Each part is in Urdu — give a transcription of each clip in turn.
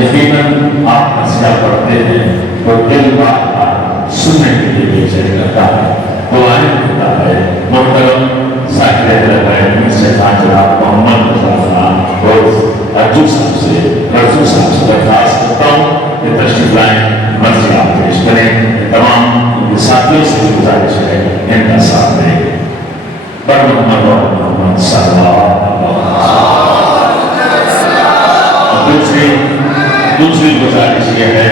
یقیناً آپ مسئلہ پڑھتے ہیں تو دل بار بار سننے کے لیے بے چین کرتا ہے، دعائیں دیتا ہے، دوسری گزارش یہ ہے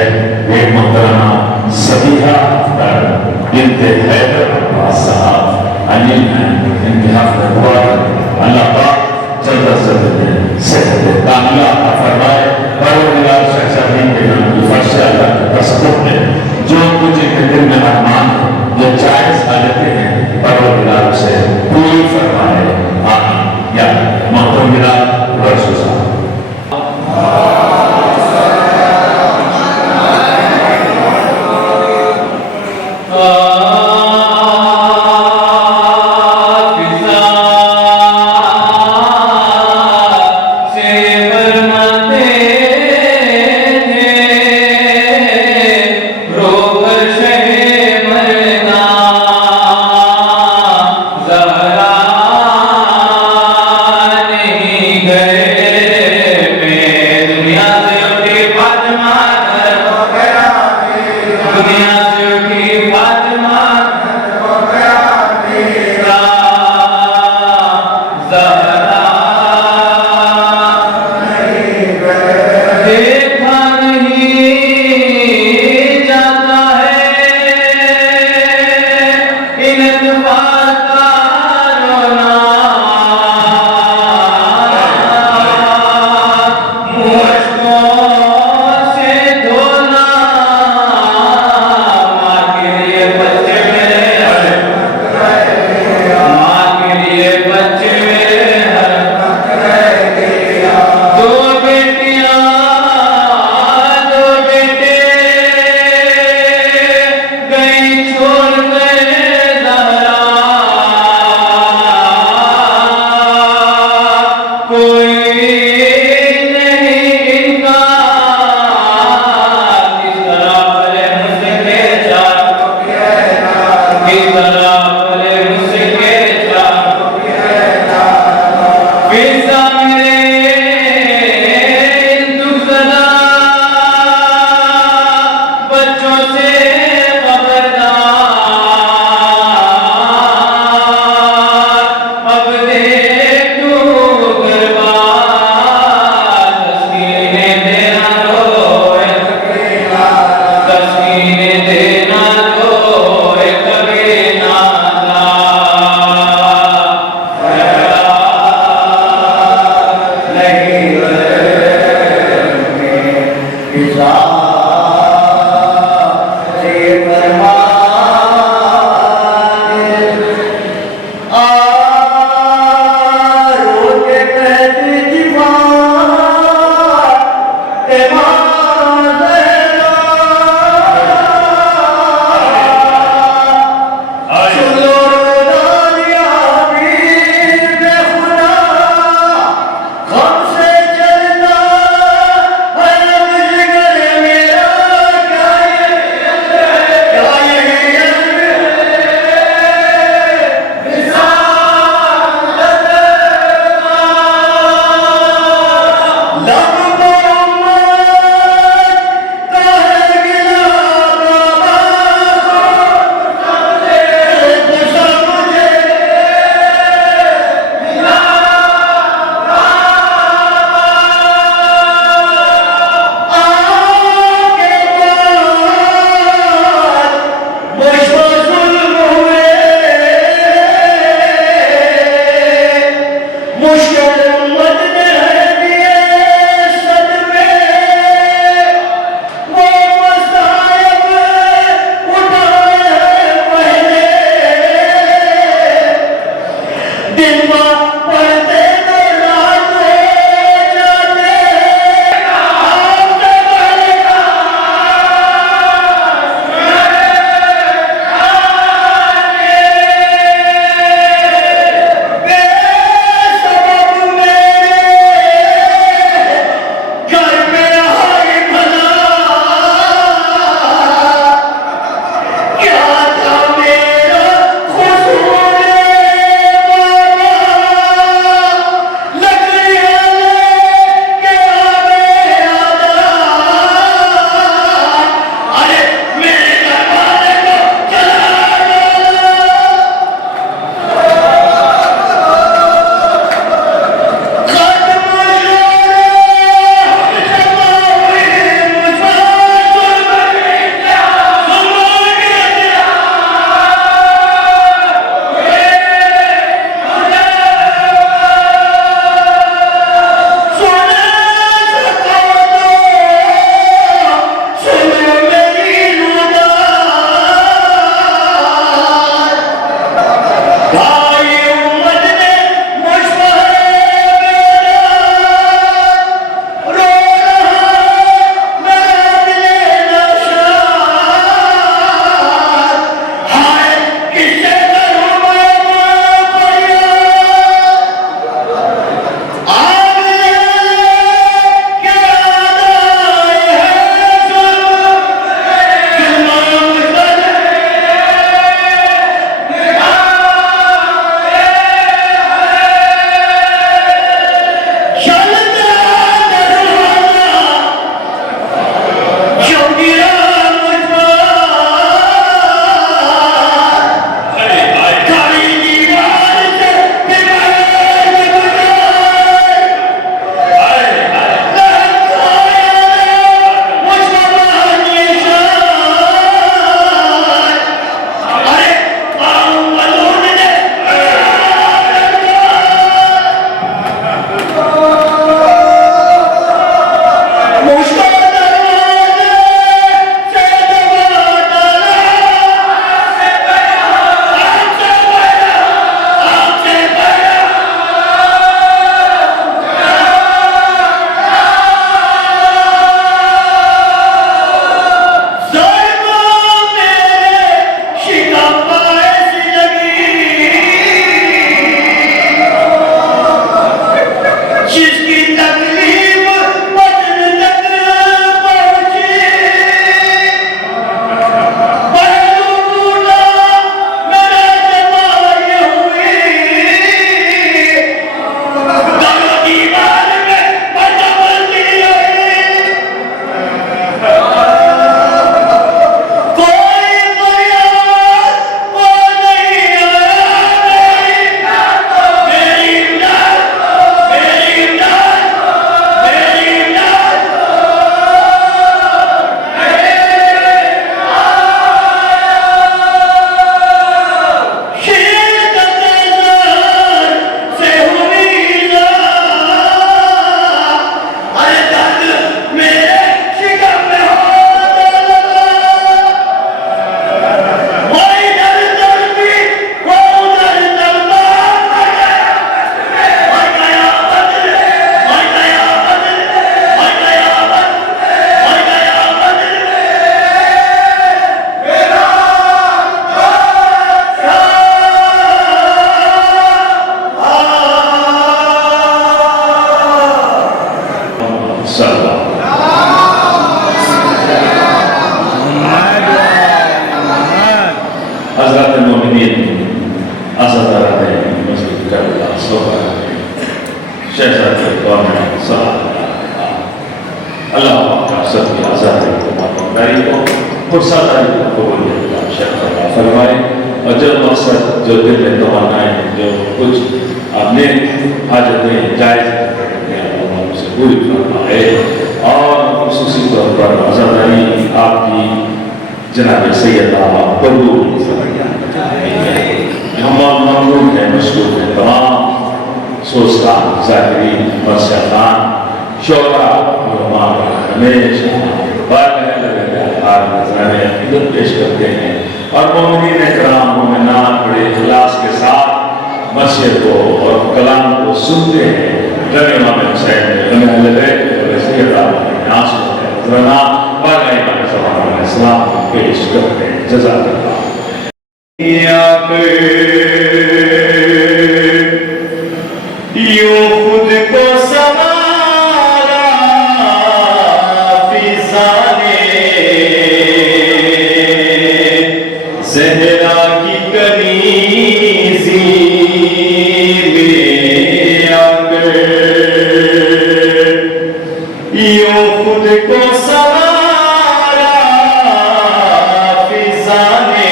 ایک محترمہ صبیحہ اختر بنت حیدر عباس صاحب علی ہیں، انتہا دعا اللہ پاک جلد از جلد صحت کاملہ عطا فرمائے، پروردگار شہزادی کے نام کی فرش اللہ کی تصدق ہے، جو کچھ ان کے دل میں ارمان ہے، جو جائز حالتیں ہیں، پروردگار سے پوری فرمائے، آمین۔ یا محترم جناب رسول صاحب جو دل میں توانائیں جو کچھ اپنے حاجتیں جائز اللہ سے پوری فرمائے، اور خصوصی طور پر عزاداری آپ کی جناب سیدہ قبول ہم ممنون ہیں، مشکور ہیں تمام سوستان ظاہرین مرشدان شعراء علماء ہمیشہ نذرانے عقیدت پیش کرتے ہیں، اور مومنین اکرام مومنات بڑے اخلاص کے ساتھ مسجد کو اور کلام کو سنتے ہیں۔ جب امام حسین نے ہمیں اہل بیت اور سیدہ نذرانہ باقی امام صلی اللہ علیہ وسلم پیش کرتے ہیں۔ جزاک اللہ۔ یوں خود کو سوارا فضانے زہرا کی کنیزی میں آ کر، یوں خود کو سوارا فضانے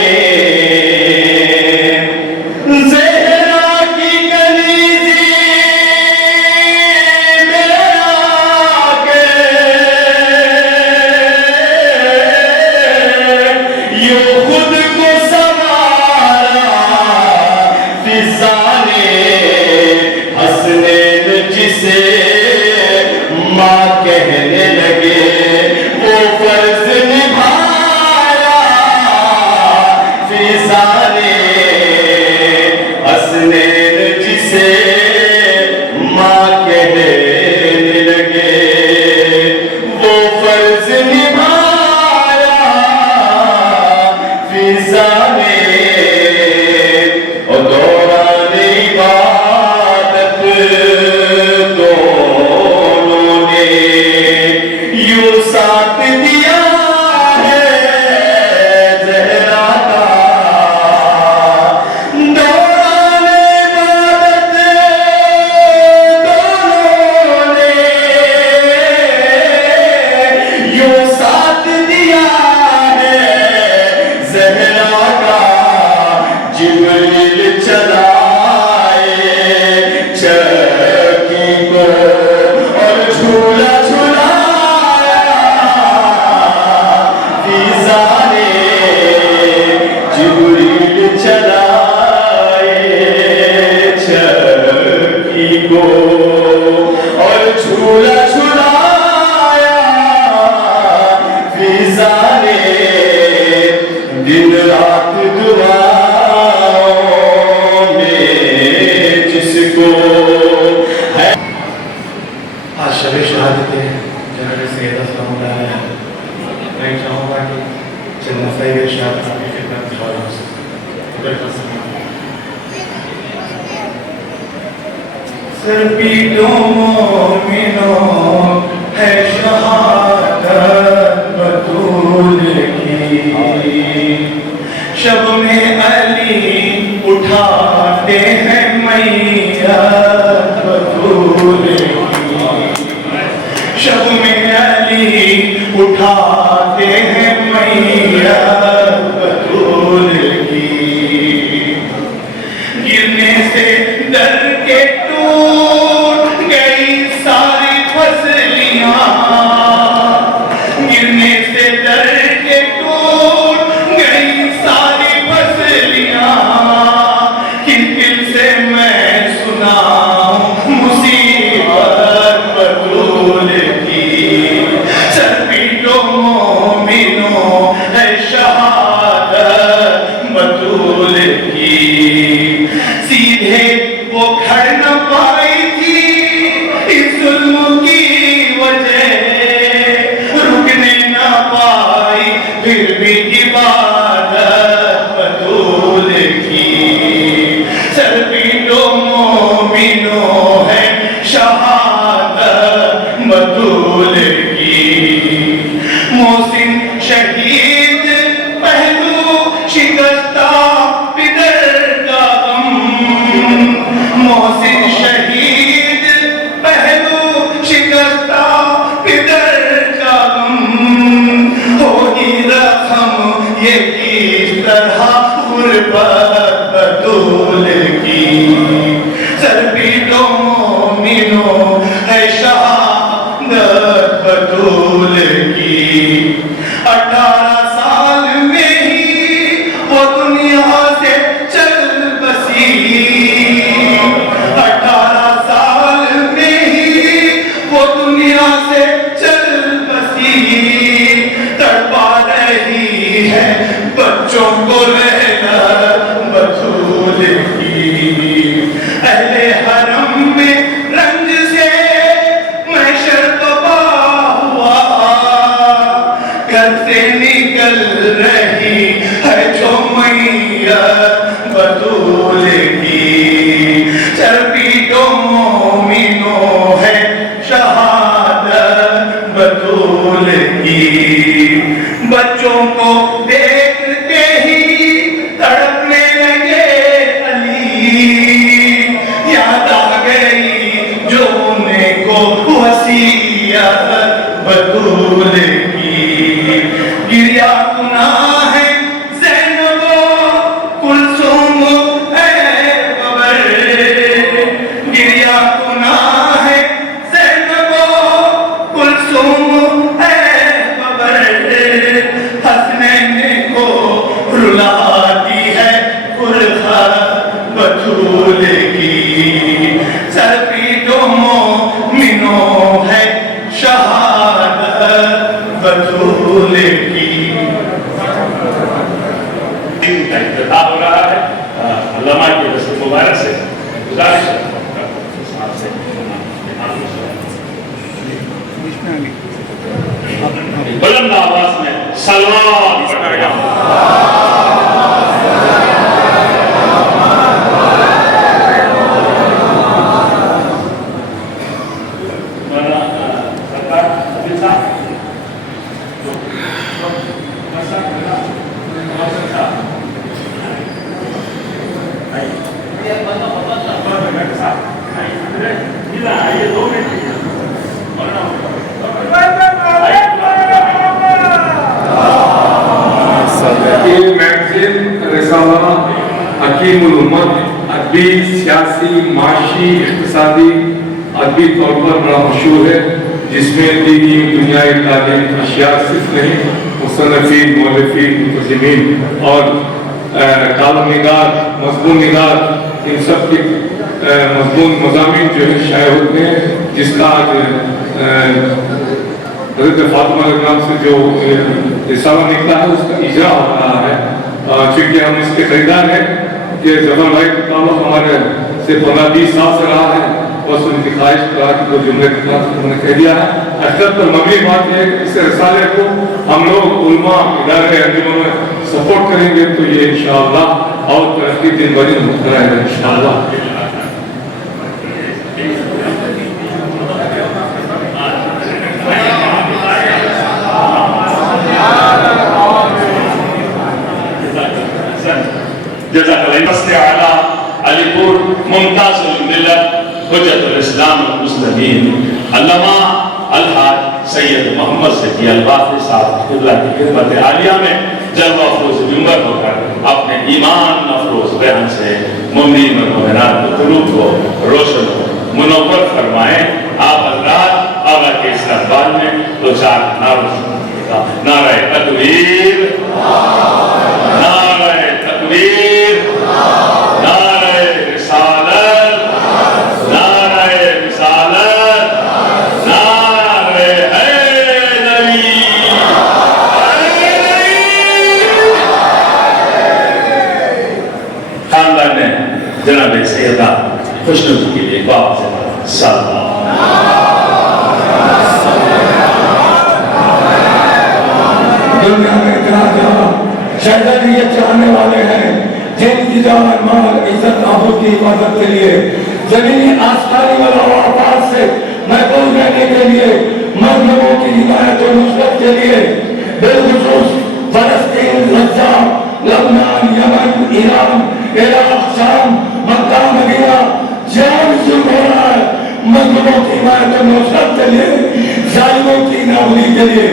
کہنے لگے وہ فرض نبھایا فضا نے، حسنین جسے ماں کہنے لگے وہ فرض نبھایا فضا نے، اور دوران عبادت یوں ساتھ دیا ہے زہرا کا، دوران عبادت دونوں نے یوں ساتھ دیا ہے زہرا کا، جبریل چلائے چکی کو اور جھولا جبریل چلائے چکی کو اور جھولا جھلایا فضا نے، دن رات دعاؤں میں جس کو ہے۔ آج شب شہادت ہے جناب سیدہ سلام اللہ علیہ، میں چاہوں گا کہ چند مسائل ارشاد آپ کی خدمت میں حاضر ہوں۔ سر پیٹو مومنوں ہے شہادت بطول کی، شب میں علی اٹھاتے ہیں میت بطول کی، شب میں علی اٹھاتے ہیں میت بطول کی، گرنے سے در کے ٹوٹ گئی ساری فصلیاں، گرنے سے در کے ٹوٹ گئی ساری فصلیاں، کن دل سے میں سناؤں مصیبت بطول کی، سر پیٹو مومنوں ہے شہادت بطول کی، سیدھے وہ کھڑ نہ پائی تھی اس ظلم کی وجہ، رکنے نہ پائی پھر بھی عبادت بطول کی، سر پیٹو مومنوں ہے شہادت بطول کی، محسن شہید پہلو شکستہ پدر کا غم 18 سال میں ہی وہ دنیا سے چل بسی 18 سال میں ہی وہ دنیا سے چل بسی تڑپا رہی ہے بچوں کو رہنا بطول کی اہل حرم میں رنج سے محشر تباہ ہوا گھر سے نکل رہی ہے جو میت بطول کی چربی تو مومنوں ہے شہادت بطول کی بچوں کو دیکھتے ہی تڑپنے لگے علی یاد آ گئی جو انہیں کو وصیت بطول کی گریا گناہ ہے زینب و کلثوم اے ببر گریا گناہ ہے زینب و کلثوم اے ببر حسنین کو رلاتی ہے فرقہ بطول کی سر پیٹو مومنوں ہے شہادت بطول کی دن کا افتتاح ہو رہا ہے علامہ کی رسم مبارک سے گزارش ہے بلند آواز میں سلوات پڑھے گا یہ میگزین رسالہ حکیم الامت ادبی سیاسی معاشی اقتصادی ادبی طور پر بڑا مشہور ہے جس میں دینی دنیائی تعلیم اشیاء صرف نہیں مصنفین مؤلفین مترجمین اور کالم نگار مضمون نگار ان سب کے مضمون مضامین جو ہے شائع ہوتے ہیں جس کا آج حضرت فاطمہ علیہ السلام سے جو رسالہ نکلا ہے اس کا اجرا ہو رہا ہے چونکہ ہم اس کے خریدار ہیں کہ ظفر بھائی کا تعلق ہمارے سے 15-20 سال سے رہا ہے بس ان کی خواہش کرا کہ وہ جملے کے ساتھ انہوں نے کہہ دیا ہے اکثر پر مبنی بات یہ ہے کہ اس رسالے کو ہم لوگ علماء ادارے انجمن میں سپورٹ کریں گے تو یہ انشاءاللہ اور ترقی دن بدن ہوتا رہے گا انشاءاللہ جزاک اللہ نصر اعلیٰ علی پور ممتاز الملت حجت الاسلام المسلمین علامہ الحاج سید محمد صدیق الباقی صاحب قبلہ کی خدمت عالیہ میں جلوہ افروز منبر ہو کر اپنے ایمان افروز بیان سے مومنین و مومنات کے قلوب کو روشن منور فرمائیں آپ حضرات آقا کے استقبال میں دو چار نعرہ تکبیر نعرہ تکبیر نعرہ رسالت نعرہ رسالت نعرہ حیدری خاندان نے جناب سیدہ خوشنودی کے لیے باپ سے سلام دنیا میں اتنا جہاں شہزادیت چاہنے والے ہیں جن کی جان مال عزت آبرو کی حفاظت کے لیے زمینی آسمانی والآفات سے محفوظ رہنے کے لیے مظلوموں کی حمایت و نصرت کے لیے بالخصوص فلسطین غزہ لبنان یمن ایران عراق شام مکہ مدینہ جان ظلم ہو رہا ہے مظلوموں کی حمایت و نصرت کے لیے ظالموں کی نابودی کے لیے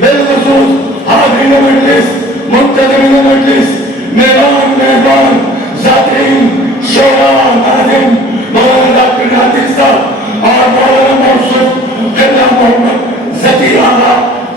بالخصوص حاضرین مجلس منتظرین مجلس مہمان ذاکرین شعراء ناظم مولانا ڈاکٹر ناطق صاحب اور مولانا موصوف قبلہ محمد ذکی آقا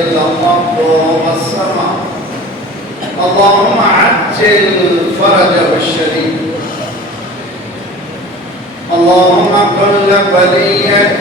الأرض والسماء اللهم عجل فرجه الشريف اللهم كن وليك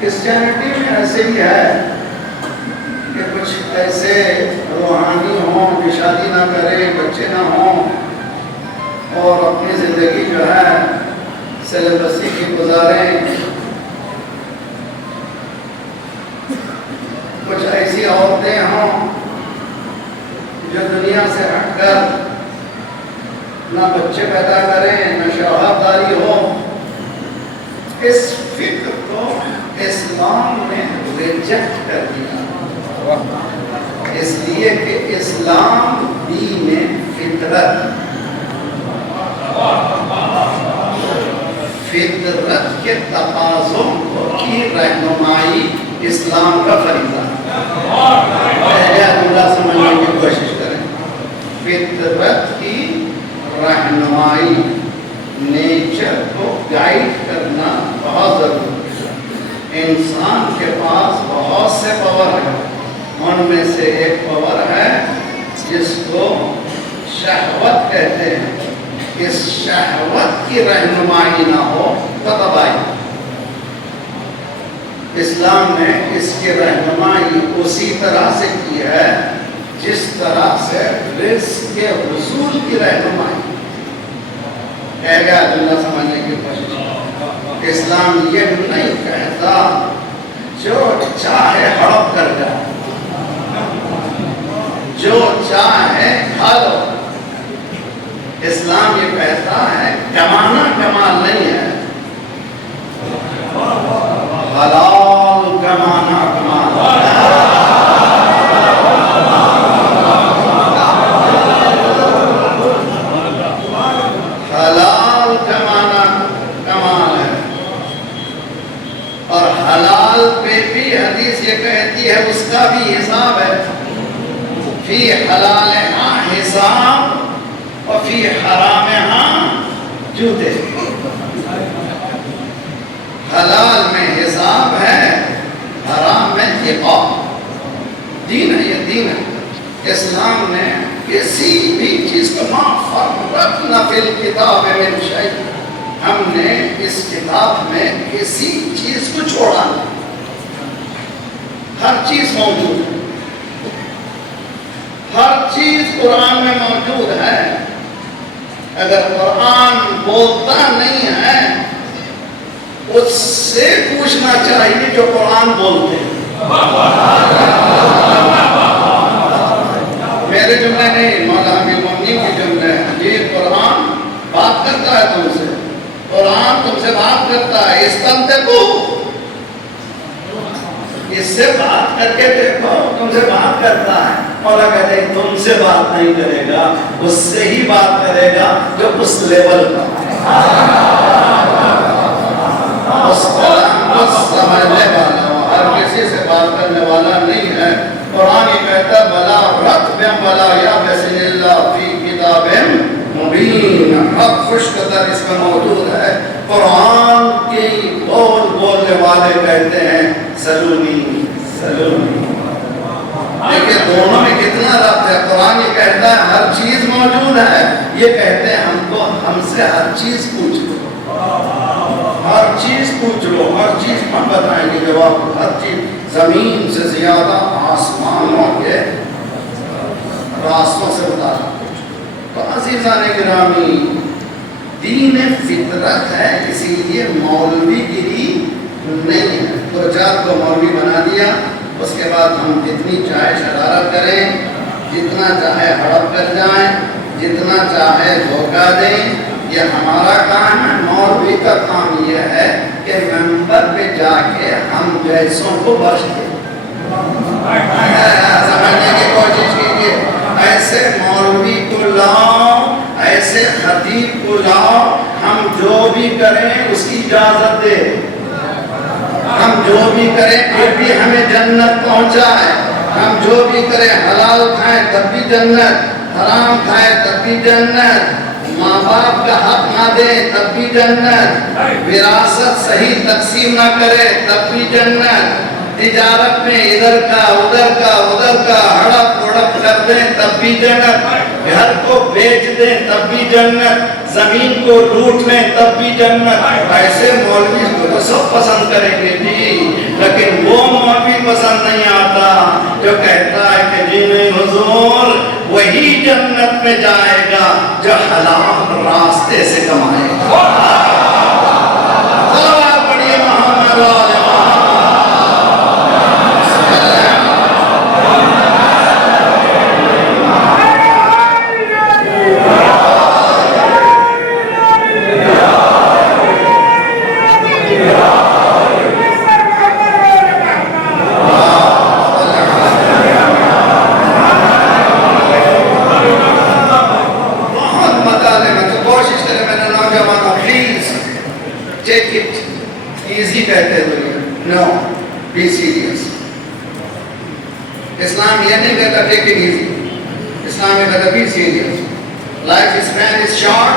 کرسچینٹی میں ایسے ہی ہے کہ کچھ ایسے روحانی ہوں کہ شادی نہ کریں، بچے نہ ہوں اور اپنی زندگی جو ہے سیلیبسی کی گزاریں. کچھ ایسی عورتیں ہوں جو دنیا سے ہٹ کر نہ بچے پیدا کریں، نہ شوہرداری ہو. اس فکر کو اسلام نے ریجیکٹ کر دیا، اس لیے کہ اسلام دین فطرت کے تقاضوں کی رہنمائی اسلام کا فریضہ ہے. اللہ سمجھنے کی کوشش کریں. فطرت کی رہنمائی، نیچر کو گائیڈ کرنا بہت ضروری ہے۔ انسان کے پاس بہت سے پاور ہیں، ان میں سے ایک پاور ہے جس کو شہوت کہتے ہیں۔ اس شہوت کی رہنمائی نہ ہو تو تباہی۔ اسلام نے اس کی رہنمائی اسی طرح سے کی ہے جس طرح سے رزق کے حصول کی رہنمائی کہہ گیا اللہ سمجھنے کی کوشش۔ اسلام یہ نہیں کہتا جو چاہے ہڑپ کر جائے، جو چاہے کھا لو۔ اسلام یہ کہتا ہے کمانا کمال نہیں ہے، حلال کمانا کمال ہے۔ حلال کمانا کمال ہے، اور حلال پہ بھی حدیث یہ کہتی ہے اس کا بھی حساب ہے۔ فی حلال ہاں حساب اور فی حرام ہاں جوتے۔ حلال میں حساب ہے، حرام میں عقاب۔ دین ہے، یہ دین ہے۔ اسلام نے کسی بھی چیز کو ما فرطنا فی الکتاب من شیء، ہم نے اس کتاب میں کسی چیز کو چھوڑا نہیں، ہر چیز موجود ہے، ہر چیز قرآن میں موجود ہے۔ اگر قرآن بولتا نہیں ہے اس سے پوچھنا چاہیے جو قرآن بولتے ہیں۔ میرے جملے نہیں، مولا امیر المومنین کے جملے ہیں۔ یہ قرآن بات کرتا ہے تم سے، قرآن تم سے بات کرتا ہے۔ استنطقوا، اس سے بات کر کے دیکھو، تم سے بات کرتا ہے۔ مولا کہتے ہیں تم سے بات نہیں کرے گا، اس سے ہی بات کرے گا جو اس لیول کا اس کلام کو سمجھنے والا ہو، ہر کسی سے بات کرنے والا نہیں ہے۔ قرآن یہ کہتا ہے بلا رطب ولا یابس الا فی کتاب مبین، حق خشک تر اس میں موجود ہے۔ قرآن کی بولنے والے کہتے ہیں سلونی سلونی۔ دیکھیں دونوں میں کتنا ربط ہے۔ قرآن یہ کہتا ہے ہر چیز موجود ہے، یہ کہتے ہیں ہم سے ہر چیز پوچھ لو، ہر چیز پوچھ لو، ہر چیز ہم بتائیں گے جواب۔ ہر چیز زمین سے زیادہ آسمانوں کے راستوں سے اتارا۔ تو عزیزان گرامی، دین فطرت ہے، اسی لیے مولوی گری نہیں ہے۔ دو چار کو مولوی بنا دیا، اس کے بعد ہم جتنی چاہے شرارت کریں، جتنا چاہے ہڑپ کر جائیں، جتنا چاہے دھوکہ دیں، یہ ہمارا کام ہے۔ مولوی کا کام یہ ہے کہ منبر پہ جا کے ہم جیسوں کو بخش دیں۔ سمجھنے کی کوشش کیجیے، ایسے مولوی کو لاؤ، ایسے خطیب کو لاؤ، ہم جو بھی کریں اس کی اجازت دے، ہم جو بھی کریں پھر بھی ہمیں جنت پہنچائے، ہم جو بھی کریں حلال کھائیں تب بھی جنت، حرام کھائیں تب بھی جنت، ماں باپ کا حق نہ دیں تب بھی جنت، وراثت صحیح تقسیم نہ کرے تب بھی جنت، تجارت میں ادھر کا ادھر کا ہڑپ اڑپ کر دیں تب بھی جنت، گھر کو بیچ دیں تب بھی جنت، زمین کو لوٹ لیں تب بھی جنت۔ ایسے مولوی کو سب پسند کریں گے جی، لیکن وہ مولوی پسند نہیں آتا جو کہتا ہے کہ جی نہیں حضور، وہی جنت میں جائے گا جو حلال راستے سے کمائے گا۔ صلوات پڑھیے محمد علیہ اسلام یہ نہیں کہتا take it easy, Islamic adabi serials. Life span is short,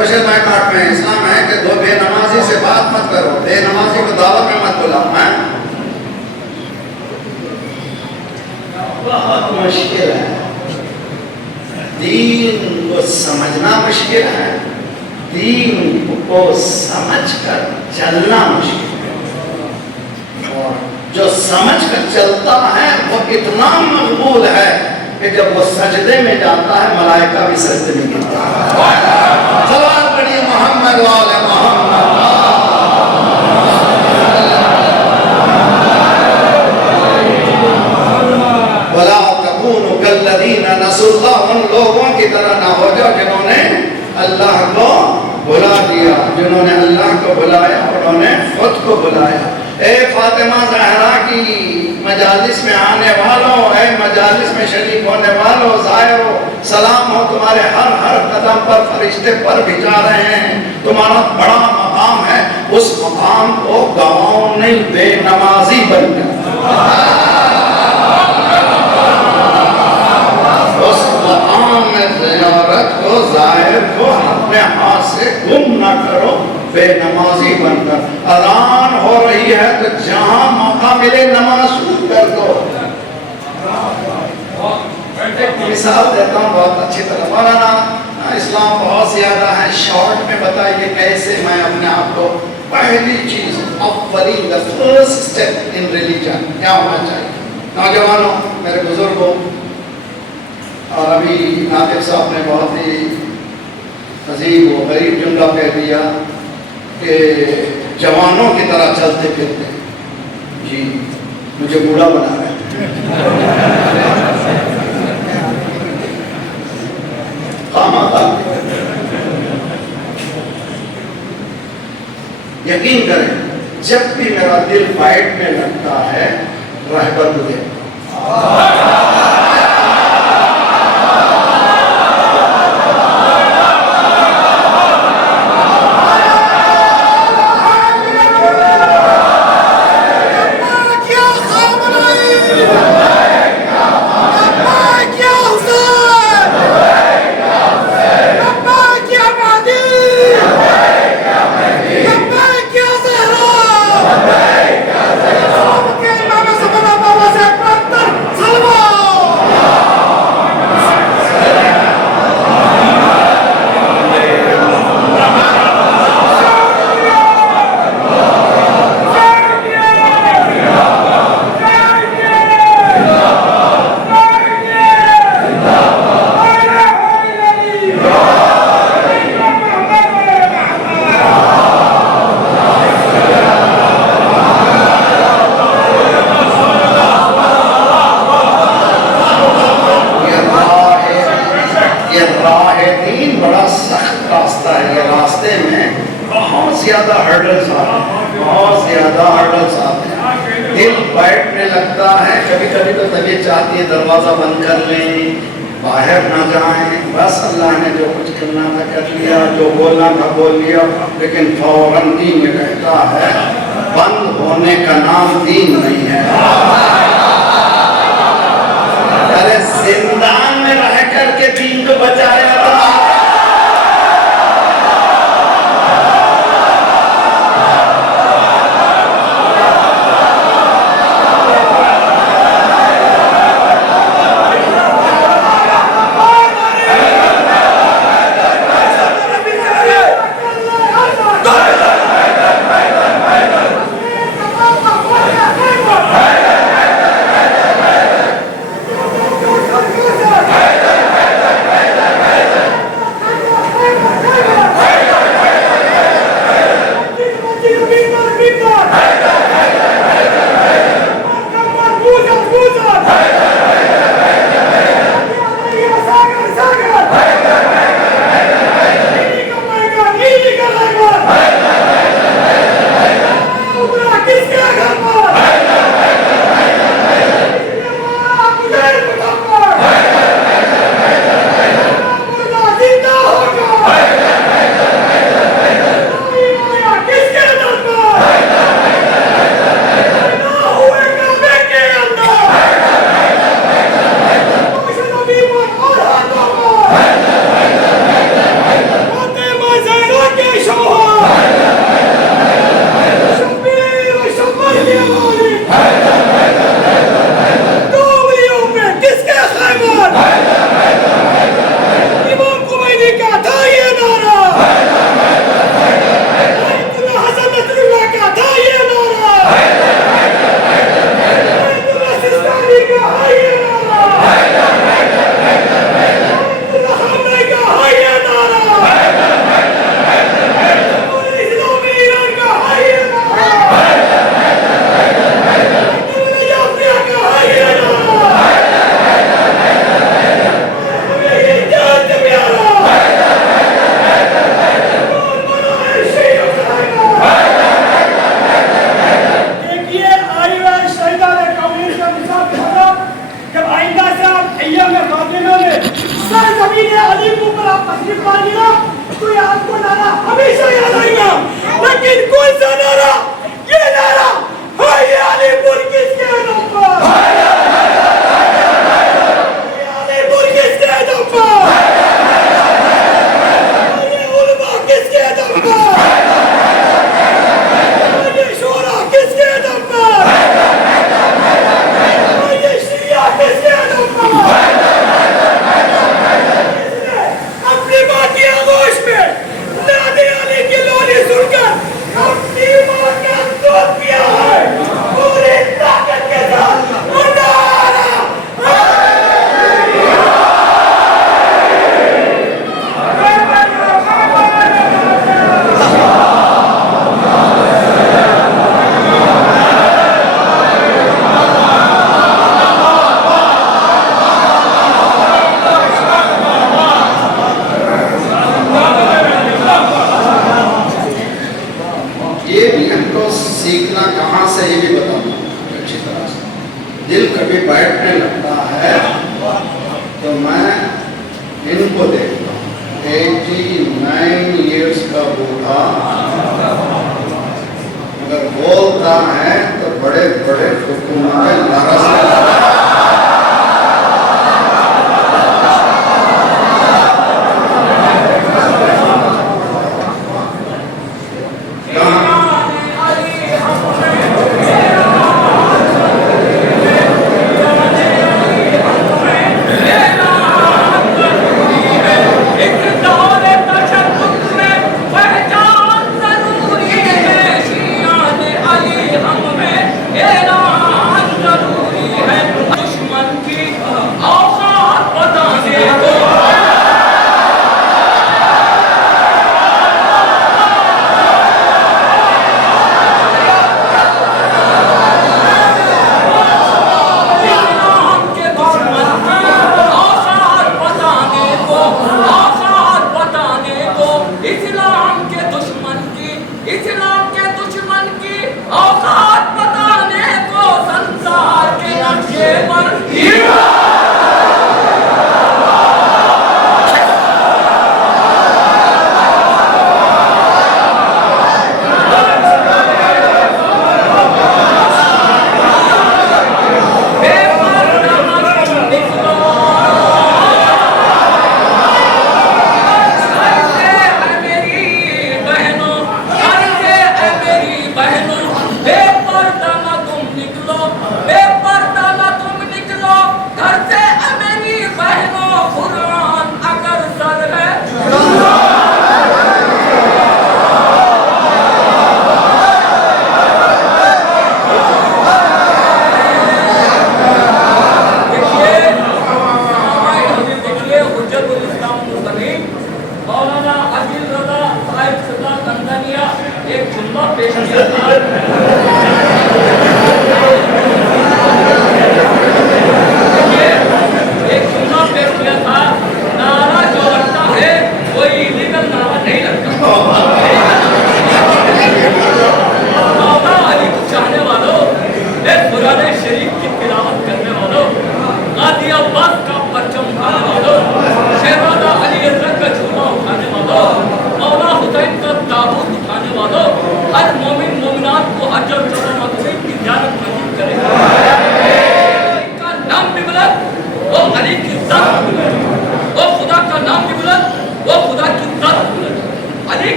social boycott میں اسلام ہے کہ دو بے نمازی سے بات مت کرو، بے نمازی کو دعوت میں مت بلاؤ. بہت مشکل ہے، دین کو سمجھنا مشکل ہے، دین کو سمجھ کر چلنا مشکل ہے. اور جو سمجھ کر چلتا ہے وہ اتنا مقبول ہے کہ جب وہ سجدے میں جاتا ہے ملائکہ بھی سجدے میں گرتا ہے. سوال پڑھیے محمد والے محمد. وَلَا تَكُونُوا كَالَّذِينَ نَسُوا اللَّهَ، ان لوگوں کی طرح نہ ہو جاؤ جنہوں نے اللہ کو بھلا دیا، جنہوں نے اللہ کو بلایا انہوں نے خود کو بلایا. اے فاطمہ زہرا کی مجالس میں آنے والوں، اے مجالس میں شریک ہونے والوں، زائرو سلام ہو تمہارے ہر قدم پر فرشتے پر بھجا رہے ہیں. تمہارا بڑا مقام ہے، اس مقام کو گواؤں نہیں بے نمازی بن گیا. اس مقام میں زیارت کو زائر کو اپنے ہاتھ سے گم نہ کرو بے نمازی بن کر. اذان ہو رہی ہے تو جہاں موقع ملے نماز شروع کر دو. ایک مثال دیتا ہوں بہت اچھی طرح. مولانا اسلام بہت زیادہ ہے، شارٹ میں بتائیے کیسے میں اپنے آپ کو. پہلی چیز اولین the first step in religion کیا ہونا چاہیے؟ نوجوانوں، میرے بزرگوں، اور ابھی ناطق صاحب نے بہت ہی عجیب و غریب جملہ کہہ دیا کہ جوانوں کی طرح چلتے پھرتے. جی مجھے بوڑھا بنا رہے ہیں. یقین کریں جب بھی میرا دل فائٹ میں لگتا ہے رہبر مجھے دروازہ بند کر لیں، باہر نہ جائیں، بس اللہ نے جو کچھ کرنا تھا کر لیا، جو بولنا تھا بول لیا. لیکن فوراً دین یہ کہتا ہے بند ہونے کا نام دین نہیں ہے. ارے زندان میں رہ کر کے دین کو بچایا تھا. کی پالیاں تو یہ آپ کو نعرہ ہمیشہ یاد آئے گا، لیکن کون سا نعرہ؟ یہ نعرہ حی علی پور کس کے نام پر، حی علی پور کس کے نام پر، حی علماء کس کے نام پر، حی شورا کس کے نام پر، حی شیعہ کس کے نام پر۔ اپنی باقی آغوش میں نادے علی کی لولی سن کر اپنی ماں کا دودھ پیا ہے، پوری طاقت کے ساتھ نعرہ یہ بھی ہم کو سیکھنا کہاں سے، یہ بھی بتانا اچھی طرح سے۔ دل کبھی بیٹھنے لگتا ہے تو میں ان کو دیکھتا ہوں، 89 ایئرس کا بوڑھا اگر بولتا ہے تو بڑے بڑے حکومتیں لرز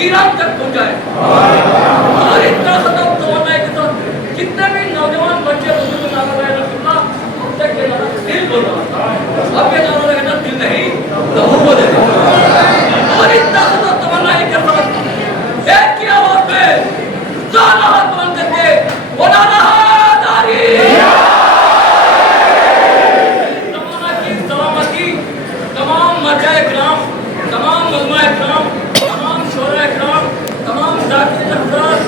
ایران تک پہنچائے اور اتنا ختم توانائی کے ساتھ جتنے بھی نوجوان بچے حضور نعرہ رسول اللہ اب تک یہ نعرہ دل بول رہا تھا، اب یہ نعرہ رہنا دل نہیں لہو بولے گا اور اتنا ختم توانائی کے ساتھ ایک کی آواز میں زیادہ ہاتھ بلند کر کے مولانا داری زمانہ کی سلامتی تمام مرجع اکرام، تمام علماء اکرام، تمام شورا اکرام، تمام ذاکرین حضرات،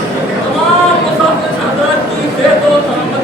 تمام مسافر حضرات کی صحت و سلامتی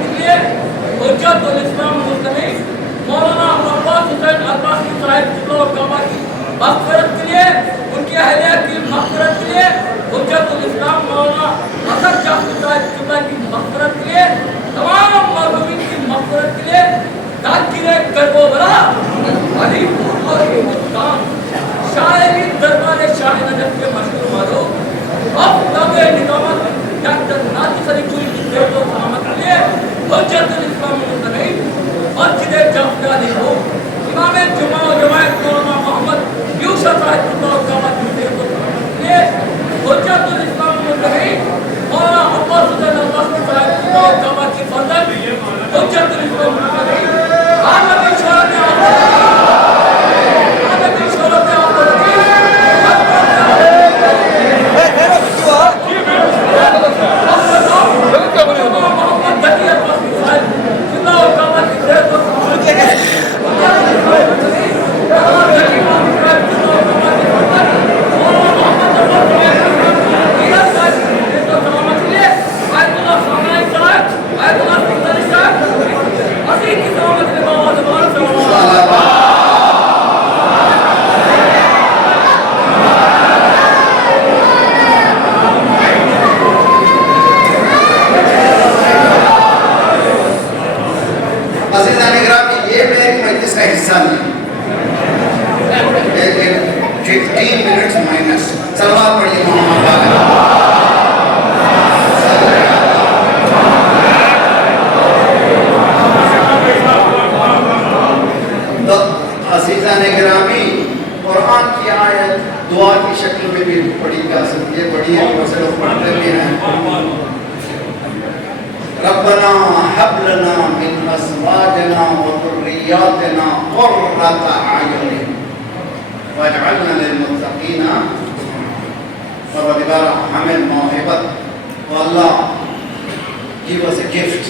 مائنس. سلوات پڑھیے محمد علیہ. عزیزان گرامی، قرآن کی آیت دعا کی شکل میں بھی پڑھی جا سکتی ہے. پڑھی ہے بہت سے لوگ پڑھتے بھی ہیں. ربنا هب لنا من ازواجنا وذرياتنا قرة اعين واجعلنا للمتقین. پروردگار ہمیں موہبت و اللہ give us a gift,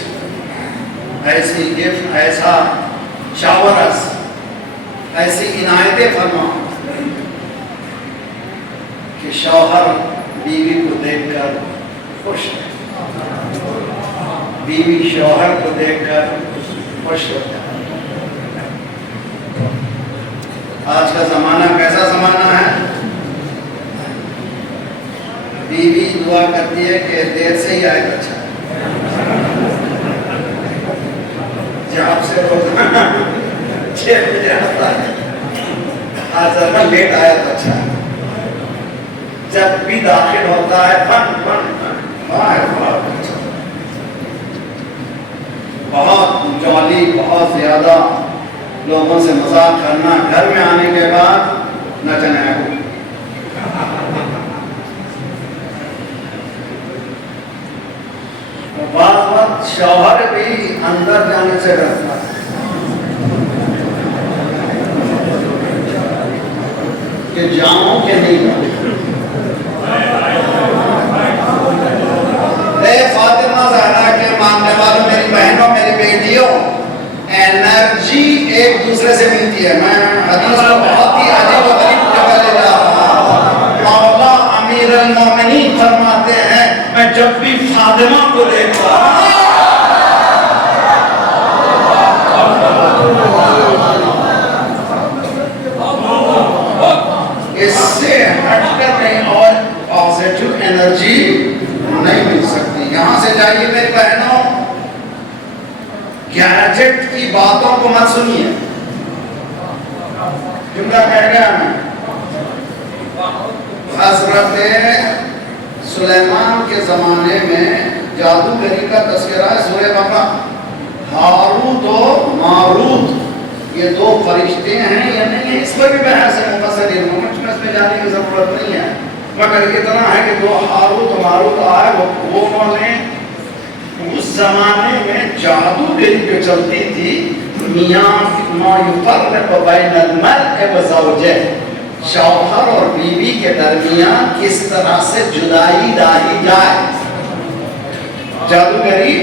ایسی گفٹ، ایسا شاورس، ایسی عنایتیں فرما کہ شوہر بیوی کو دیکھ کر خوش ہے، بیوی شوہر کو دیکھ کر خوش ہوتا ہے. آج کا زمانہ کیسا زمانہ ہے؟ بیوی دعا کرتی ہے کہ دیر سے ہی آئے تو اچھا ہے. جاب سے روزانہ 6 بجے آتا ہے، آج ذرا لیٹ آیا تو اچھا ہے. جب بھی داخل ہوتا ہے فن فن بہت جولی، بہت زیادہ لوگوں سے مذاق کرنا، گھر میں آنے کے بعد نچنا ہے. بعض وقت شوہر بھی اندر جانے سے ڈرتا ہے کہ جاؤں کہ نہیں جاؤں. اے فاطمہ زہرا کے ماننے والوں، میری بہنوں، میری بیٹیوں، انرجی ایک دوسرے سے ملتی ہے. میں حدیث کو بہت ہی عجیب و غریب جگہ لے جا رہا ہوں. مولا امیر المومنین فرماتے ہیں میں جب بھی فاطمہ کو دیکھتا ہوں اس سے ہٹ کر نہیں اور پازیٹیو انرجی نہیں مل سکتی. یہاں سے جائیے میری بہنوں، گیجٹ کی باتوں کو مت سنیے. جملہ کہہ گیا میں، حضرت سلیمان کے زمانے میں جادوگری کا تذکرہ ہے سورہ بقرہ. ہاروت و ماروت یہ 2 فرشتے ہیں یا نہیں ہے، اس پر بھی بحث ہے مفسرین میں، مجھ میں اس میں جانے کی ضرورت نہیں ہے. مگر اتنا ہے کہ 2 ہاروت و ماروت آئے، وہ کون ہیں؟ اس زمانے میں جادوگری جو چلتی تھی، میاں ما یفرق بین المرء و زوجہ، شوہر اور بیوی کے درمیان کس طرح سے جدائی ڈالی جائے. جادوگری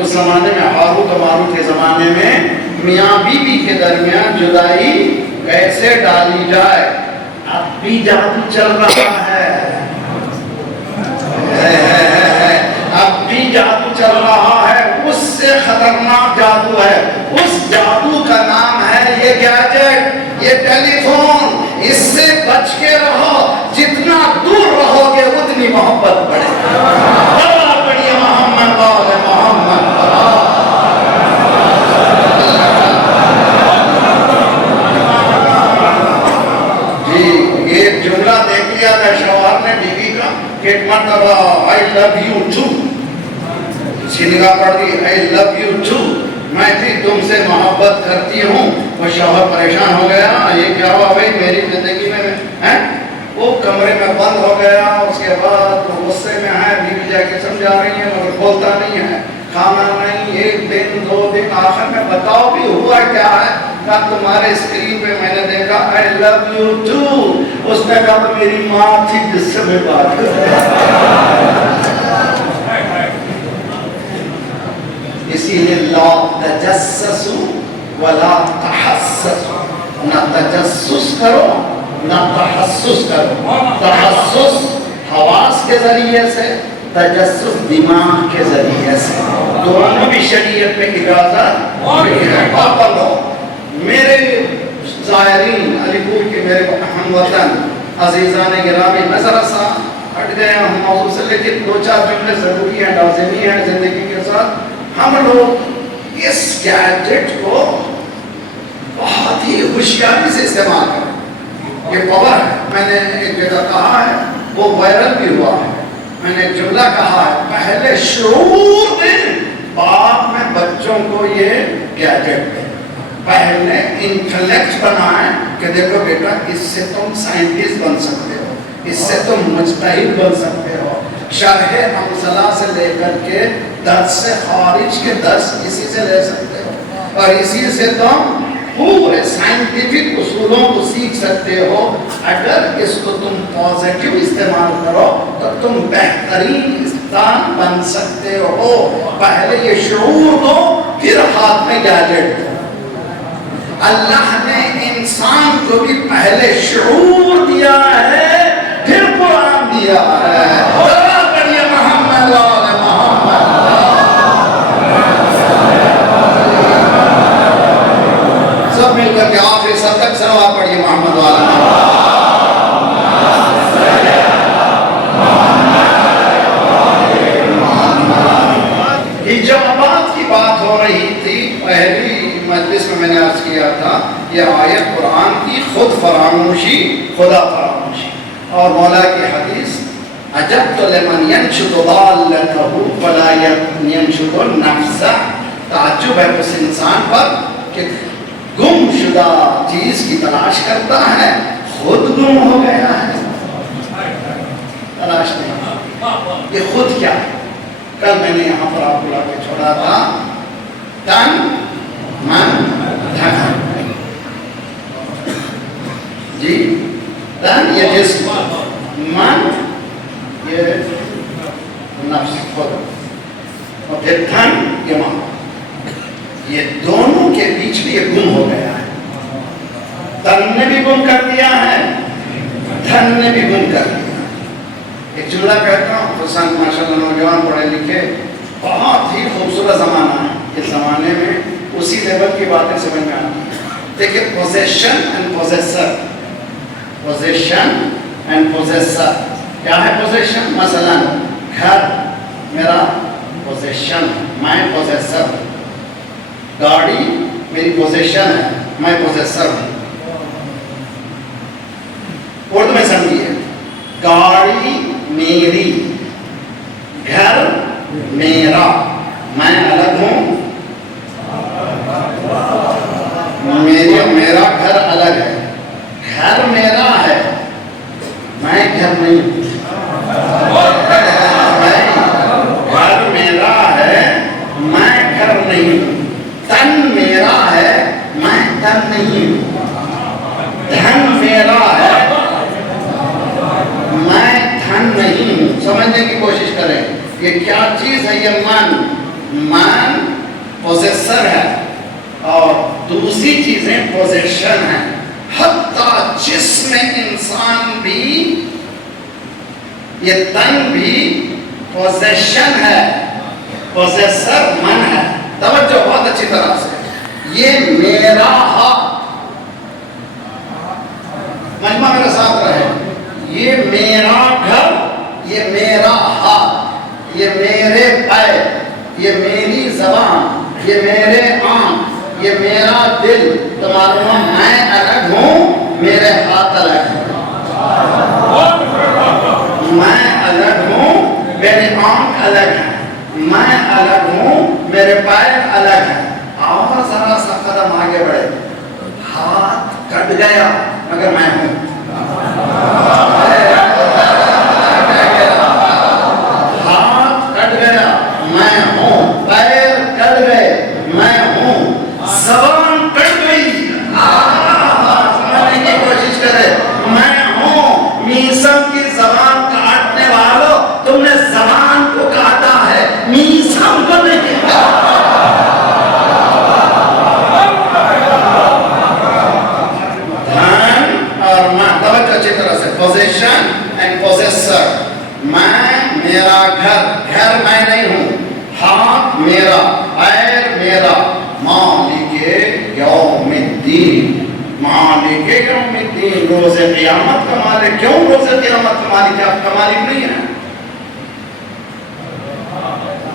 اس زمانے میں، ہاروت و ماروت کے زمانے میں میاں بیوی کے درمیان جدائی کیسے ڈالی جائے. اب بھی جادو چل رہا ہے، اب بھی جادو چل رہا ہے. اس سے خطرناک جادو ہے. اس جادو کا نام ہے یہ گیجٹ، یہ ٹیلی فون. اس سے بچ کے رہو، جتنا دور رہو گے اتنی محبت بڑھے. بڑھیے محمد وعلى محمد. جی ایک جملہ دیکھ لیا تھا شوہر نے بیوی کا کہ ایک مرتبہ I love you too، نگاہ پڑھ دی I love you too، میں بھی تم سے محبت کرتی ہوں. وہ شوہر پریشان ہو گیا، یہ کیا ہوا بھائی میری زندگی میں؟ وہ کمرے میں بند ہو گیا. اس کے بعد وہ غصے میں ہے، بیوی جا کے سمجھا رہی ہے مگر بولتا نہیں ہے. کھانا نہیں، 1 دن 2 دن، آخر میں بتاؤ بھی ہوا کیا ہے؟ کہا تمہارے اسکرین پہ میں نے دیکھا I love you too. اس نے کہا میری ماں تھی جس سے میں بات کرتا. اسی لیے لا تجسسوا ولا تحسسوا، نہ تجسس کرو نہ تحسس کرو. تحسس حواس کے ذریعے سے، تجسس دماغ کے ذریعے سے. دونوں بھی شریعت میں اجازت ہے. پابندو میرے زائرین علی پور کے میرے ہم وطن عزیزان گرامی، میں ذرا سا ہٹ گیا ہوں موضوع سے، لیکن 2-4 جملے ضروری ہیں، لازمی ہیں زندگی کے ساتھ. ہم لوگ اس گیجٹ کو بہت ہی ہوشیاری سے استعمال کریں. یہ پاور ہے. میں نے ایک جگہ کہا ہے، وہ وائرل بھی ہوا ہے، میں نے ایک جملہ کہا ہے، پہلے شعور دیں، بعد میں بچوں کو یہ گیجٹ دیں، پہلے انٹلیکٹ بنائیں کہ دیکھو بیٹا اس سے تم سائنٹسٹ بن سکتے ہو، اس سے تم مجتہد بن سکتے ہو، شرح امثلہ سے لے کر کے درس سے خارج کے درس اسی سے لے سکتے ہو، اور اسی سے تم پورے سائنٹیفک اصولوں کو سیکھ سکتے ہو۔ اگر اس کو تم پازیٹیو استعمال کرو تو تم بہترین انسان بن سکتے ہو۔ پہلے یہ شعور دو، پھر ہاتھ میں گیجٹ دو۔ اللہ نے انسان کو بھی پہلے شعور دیا ہے، پھر قرآن دیا ہے۔ پڑھیے محمد وعلى محمد۔ سب مل کر کے آخری سب تک سلوات پڑھیے محمد وعلى محمد۔ حجابات کی بات ہو رہی تھی پہلی مجلس میں نے عرض کیا تھا، یہ آیت قرآن کی خود فراموشی، خدا فراموشی، اور مولا کی حدیث عجبت لمن ينشد ضالته فلا ينشد نفسه، تعجب ہے اس انسان پر کہ گم شدہ چیز کی تلاش کرتا ہے، خود گم ہو گیا ہے، تلاش نہیں۔ یہ خود کیا ہے؟ کل میں نے یہاں پر آپ بلا کے چھوڑا تھا، تن من دھن، جی تن یہ جسم، من یہ نفس خود، اور پھر دھن یہ مال، یہ دونوں کے بیچ بھی یہ گم ہو گیا ہے۔ تن نے بھی گم کر دیا ہے، دھن نے بھی گم کر دیا۔ ایک جملہ کہتا ہوں، حسین ماشاءاللہ نوجوان پڑھے لکھے، بہت ہی خوبصورت زمانہ ہے، اس زمانے میں اسی لیول کی باتیں سمجھ میں آتی ہیں۔ دیکھیں position and possessor, position and possessor کیا ہے؟ پوزیشن مثلا گھر میرا پوزیشن ہے، میں پوزیسر ہوں، گاڑی میری پوزیشن ہے، میں پوزیسر ہوں۔ اردو میں سمجھیے، گاڑی میری، گھر میرا، میں الگ ہوں، میرا گھر الگ ہے، گھر میرا ہے، میں گھر نہیں ہوں، گھر میرا ہے، میں گھر نہیں ہوں، تن میرا ہے، میں تن نہیں ہوں، دھن میرا ہے، میں دھن نہیں ہوں۔ سمجھنے کی کوشش کریں یہ کیا چیز ہے؟ یہ من پوزیسر ہے، اور دوسری چیزیں پوزیشن ہیں۔ حتیٰ جسم انسان بھی، یہ تن بھی پوزیشن ہے، پوزیسر من ہے۔ توجہ بہت اچھی طرح سے، یہ میرا ہاتھ، مجمع میرے ساتھ رہے، یہ میرا گھر، یہ میرا ہاتھ، یہ میرے پیر، یہ میری زبان، یہ میرے آنکھ، یہ میرا دل۔ تو معلوم ہے میں الگ ہوں، میرے ہاتھ الگ ہیں، میں الگ ہوں، میرے آنکھ الگ ہیں، میں الگ ہوں، میرے پیر الگ ہیں۔ اور ذرا سا قدم آگے بڑھے، ہاتھ کٹ گیا مگر میں ہوں، ہاتھ کٹ گیا میں ہوں، پیر کٹ گئے میں ہوں، زبان کٹ گئی، سمجھنے کی کوشش کرے، میں ہوں۔ میسم کی زبان کاٹنے والوں، تم نے زبان کو کاٹا ہے، میسم کو نہیں کاٹا۔ پوزیشن اینڈ پوزیسر، میں میرا گھر، گھر میں نہیں ہوں، ہاتھ میرا، پیر میرا، مالک یوم الدین، مالک یوم الدین، روز قیامت کا مالک۔ کیوں روز قیامت کا مالک؟ آپ کا مالک نہیں ہے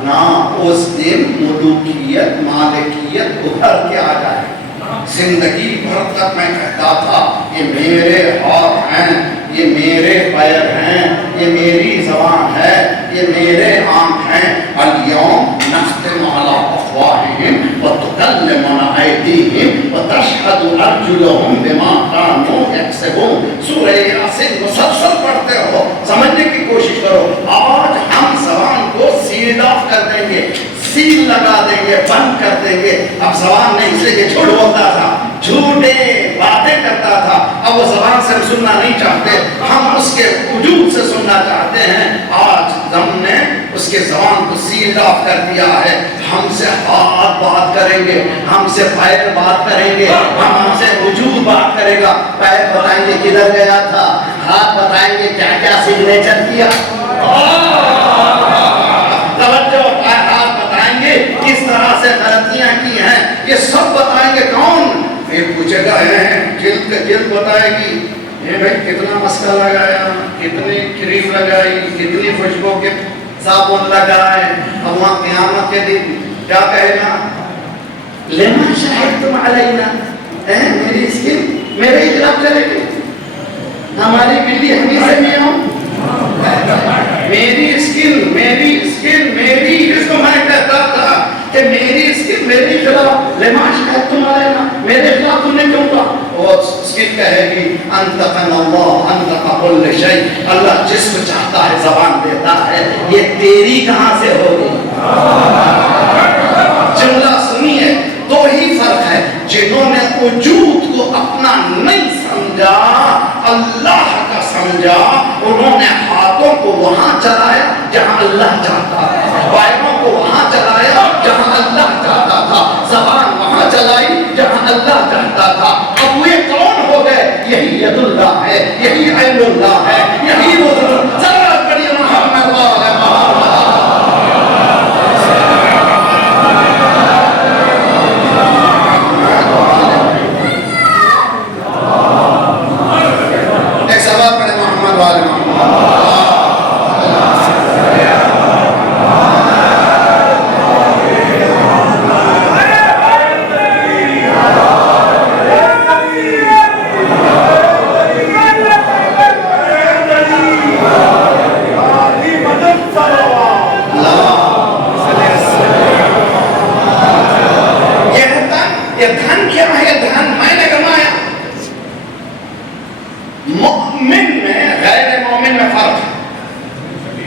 نا، اس دن ملوکیت مالکیت ابھر کے آ جائے۔ زندگی بھر تک میں کہتا تھا یہ میرے ہاتھ ہیں، یہ میرے پیر ہیں، یہ میری زبان ہے، یہ میرے آنکھ ہیں. اليوم نختم على افواههم وتكلمنا ايديهم وتشهد ارجلهم بما كانوا يكسبون. سورہ یاسین مسلسل پڑھتے ہو، سمجھنے کی کوشش کرو. آج ہم زبان کو سیل آف کر دیں گے، سیل لگا دیں گے، بند کر دیں گے. اب زبان نہیں، اس لیے جھوٹ بولتا تھا، جھوٹے باتیں کرتا تھا. اب وہ زبان سے سننا نہیں چاہتے، ہم اس کے وجود سے سننا چاہتے ہیں. آج ہم نے اس کے زبان کو سیل آف کر دیا ہے. ہم سے ہاتھ بات کریں گے، ہم سے پیر بات کریں گے، ہم سے وجود بات کرے گا. پیر بتائیں گے کدھر گیا تھا، ہاتھ بتائیں گے کیا کیا سگنیچر کیا. توجہ، ہاتھ بتائیں گے کس طرح سے غلطیاں کی ہیں، یہ سب بتائیں گے. کون؟ یہ پوچھے گا جلد بتائے گی یہ بھائی کتنا مسکہ لگایا، کتنی کریم لگائی، کتنی خوشبو کے صابن لگائے. اب وہاں قیامت کے دن کیا کہے گا؟ لما شہدتم علینا، میری اسکن میرے خلاف چلے گی، ہماری بلی ہمیں سے نہیں ہوں. میری اسکن میری، اس کو میں کہتا تھا کہ میری اسکن میری خلاف. لما شہدتم علینا، میرے خلاف تم نے کیوں کہا؟ وہ اسکن کہے گی انطقنا اللہ انطق کل شیء، اللہ جس کو چاہتا ہے زبان دیتا ہے. یہ تیری کہاں سے ہوگی؟ جملہ سنیے، دو ہی فرق ہے. جنہوں نے وجود کو اپنا نہیں سمجھا، اللہ کا سمجھا، انہوں نے ہاتھوں کو وہاں چلایا جہاں اللہ چاہتا تھا، پیروں کو وہاں چلایا جہاں اللہ چاہتا تھا، زبان وہاں چلائی جہاں اللہ چاہتا تھا. اب وہ کون ہو گئے؟ یہی ید اللہ ہے، یہی عین اللہ ہے، یہی وجود. ذرا پڑھیے محمد وعلى محمد. ایک سوال پڑھے محمد وعلى محمد.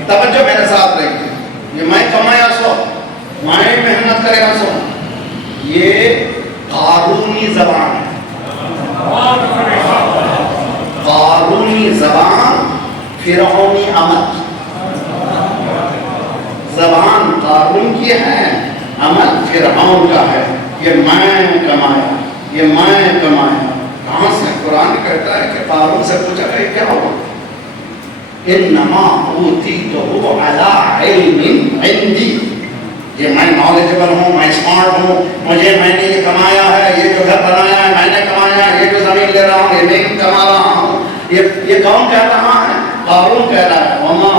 توجہ میرے ساتھ رہیے. یہ میں کمایا سو، میں محنت کرے گا سو، یہ قارونی زبان ہے. قارونی زبان، فرعونی عمل. زبان قارون کی ہے، عمل فرعون کا ہے. یہ میں کمایا، یہ میں کمایا. کہاں سے؟ قرآن کہتا ہے کہ قارون سے پوچھا کہ کیا ہوا؟ انما اوتیتہ علی علم عندی، یہ میں نالجبل ہوں، میں اسمارٹ ہوں، میں نے یہ کمایا ہے، یہ جو گھر بنایا ہے میں نے کمایا ہے، یہ جو زمین لے رہا ہوں یہ میں کما رہا ہوں. یہ کون کہہ رہا ہے؟ قارون کہہ رہا ہے. وما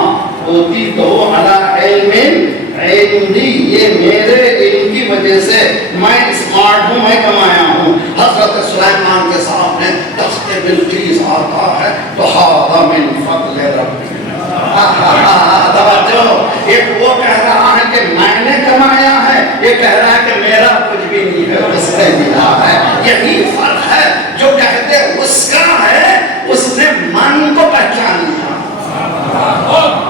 اوتیتہ علی علم عندی، یہ میرے علم کی وجہ سے میں اسمارٹ ہوں، میں کمایا ہوں. حضرت سلیمان کے سامنے دست بلقیس آتا ہے تو ھذا من فضل ربی. توجہ، ایک وہ کہہ رہا ہے کہ میں نے کمایا ہے، یہ کہہ رہا ہے کہ میرا کچھ بھی نہیں ہے، اس نے ملا ہے. یہی فرق ہے. جو کہتے اس کا ہے، اس نے من کو پہچان لیا.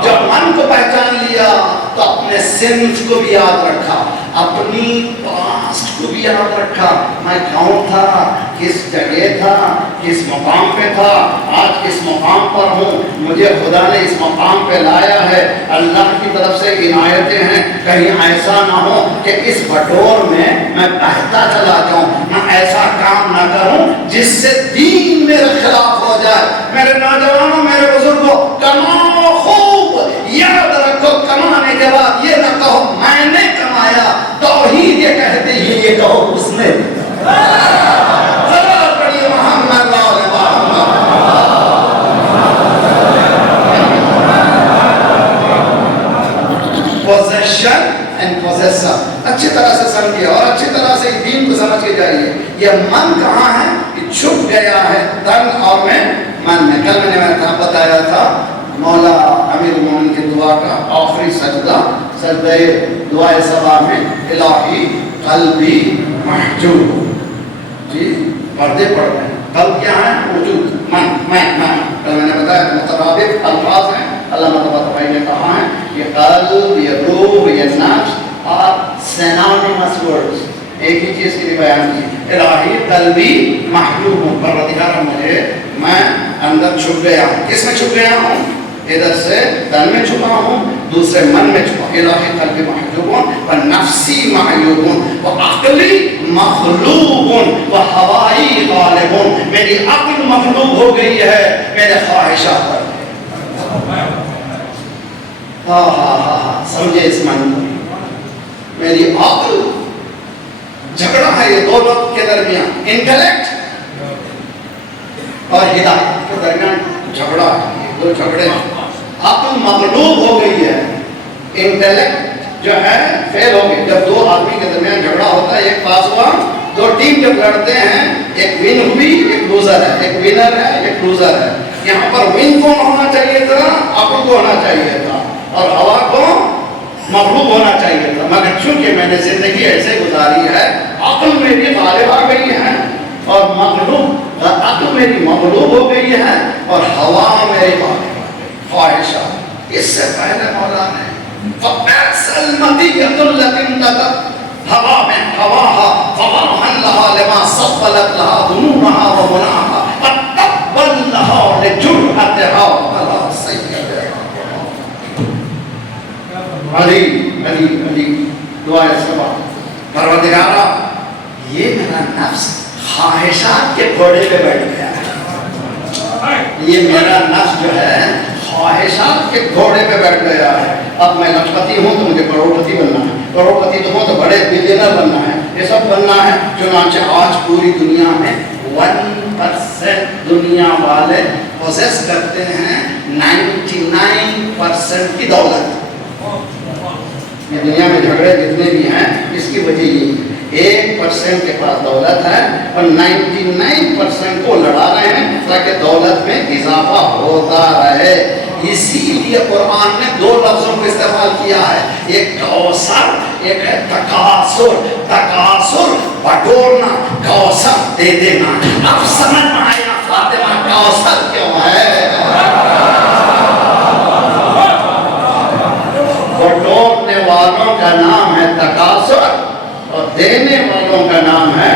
جب من کو پہچان لیا تو اپنے سنس کو بھی یاد رکھا، اپنی پاسٹ کو بھی یاد رکھا. میں کون تھا، کس جگہ تھا، کس مقام پہ تھا، آج کس مقام پر ہوں. مجھے خدا نے اس مقام پہ لایا ہے، اللہ کی طرف سے عنایتیں ہیں. کہیں ایسا نہ ہو کہ اس بٹور میں بہتا چلا جاؤں، میں ایسا کام نہ کروں جس سے دین میرے خلاف ہو جائے. میرے نوجوانوں، میرے بزرگوں، کماؤ خوب، یاد رکھو کمانے کے بعد یہ نہ کہو میں نے کمایا. توحید یہ کہتے ہیں، یہ کہو اس نے. ذرا پڑھیے محمد وعلى محمد. Possession and possessor اچھی طرح سے سمجھیے اور اچھی طرح سے دین کو سمجھ کے جائیے. یہ من کہاں ہے؟ یہ چھپ گیا ہے تن اور میں من میں کل میں نے بتایا تھا مولا امیر المومنین کی دعا کا آخری سجدہ سجدہ دعائے سبا میں الہی قلبی محجوب، جی پردے پڑھ رہے ہیں، قلب کیا ہے؟ وجود، من کل میں نے بتایا مترادف الفاظ ہیں، علامہ طباطبائی نے کہا ہے کہ قلب یا روح یا نفس اور synonymous words ایک ہی چیز کے لیے بیان کی. الہی قلبی محجوب ہوں، پروردگار مجھے میں اندر چھپ گیا ہوں. کس میں چھپ گیا ہوں؟ ادھر سے تن میں چھپا ہوں، دوسرے من میں چھپا. الہی قلبی محجوب ہوں و نفسی معیوب ہوں و عقلی مغلوب ہوں و ہوائی غالب ہوں. میری عقل مغلوب ہو گئی ہے میرے خواہشات پر. سمجھے اس معنی کو؟ میری عقل جھگڑا ہے یہ دو لوگ کے درمیان، انٹلیکٹ اور ہدایت کے درمیان جھگڑا ہے، یہ دو جھگڑے ہیں. عقل مغلوب ہو گئی ہے، انٹلیکٹ جو ہے فیل ہو گئی. جب دو آدمی کے درمیان جھگڑا ہوتا ہے، ایک پاس ہوا، دو ٹیم جب لڑتے ہیں، ایک ون ہوئی ایک لوزر ہے، ایک ونر ہے ایک لوزر ہے. یہاں پر ون کون ہونا چاہیے تھا؟ عقل کو ہونا چاہیے تھا اور ہوا کو مغلوب ہونا چاہیے تھا. مگر چونکہ میں نے زندگی ایسے گزاری ہے، عقل میری غالب آ گئی ہے اور عقل میری مغلوب ہو گئی ہے اور ہوا میری غالب، خواہشات. اس سے پہلے مولا نے فَبَعْسَ الْمَدِيَّةُ الَّتِي امْتَدَتْ ہوا میں ہواها فَوَرْحًا لَهَا لِمَا صَفَّلَتْ لَهَا ظُنُونَهَا وَمُنَاهَا فَتَقْبَلْ لَهَا لِجُرْحَتِهَا وَلَا سَيِّدَهَا. علی دعائے سبا. پروردگارا یہ میرا نفس خواہشات کے گھوڑے پہ بیٹھ گیا ہے، یہ میرا نفس جو ہے خواہشات کے گھوڑے پہ بیٹھ گیا ہے. اب میں لکھپتی ہوں تو مجھے کروڑپتی بننا ہے، کروڑپتی تو ہوں تو بڑے بلینر بننا ہے، یہ سب بننا ہے. چنانچہ آج پوری دنیا میں 1% دنیا والے پوزیس کرتے ہیں 99% کی دولت. یہ دنیا میں جھگڑے جتنے بھی ہیں اس کی وجہ یہی ہے، 1% کے پاس دولت ہے اور 99% کو لڑا رہے ہیں تاکہ دولت میں اضافہ ہوتا رہے. اسی لیے قرآن نے دو لفظوں کو استعمال کیا ہے، ایک کوثر، ایک ہے تکاثر. تکاثر بٹورنا، کوثر دے دینا. اب سمجھ میں آیا فاطمہ کوثر کیوں ہے. بٹورنے والوں کا نام ہے تکاثر اور دینے والوں کا نام ہے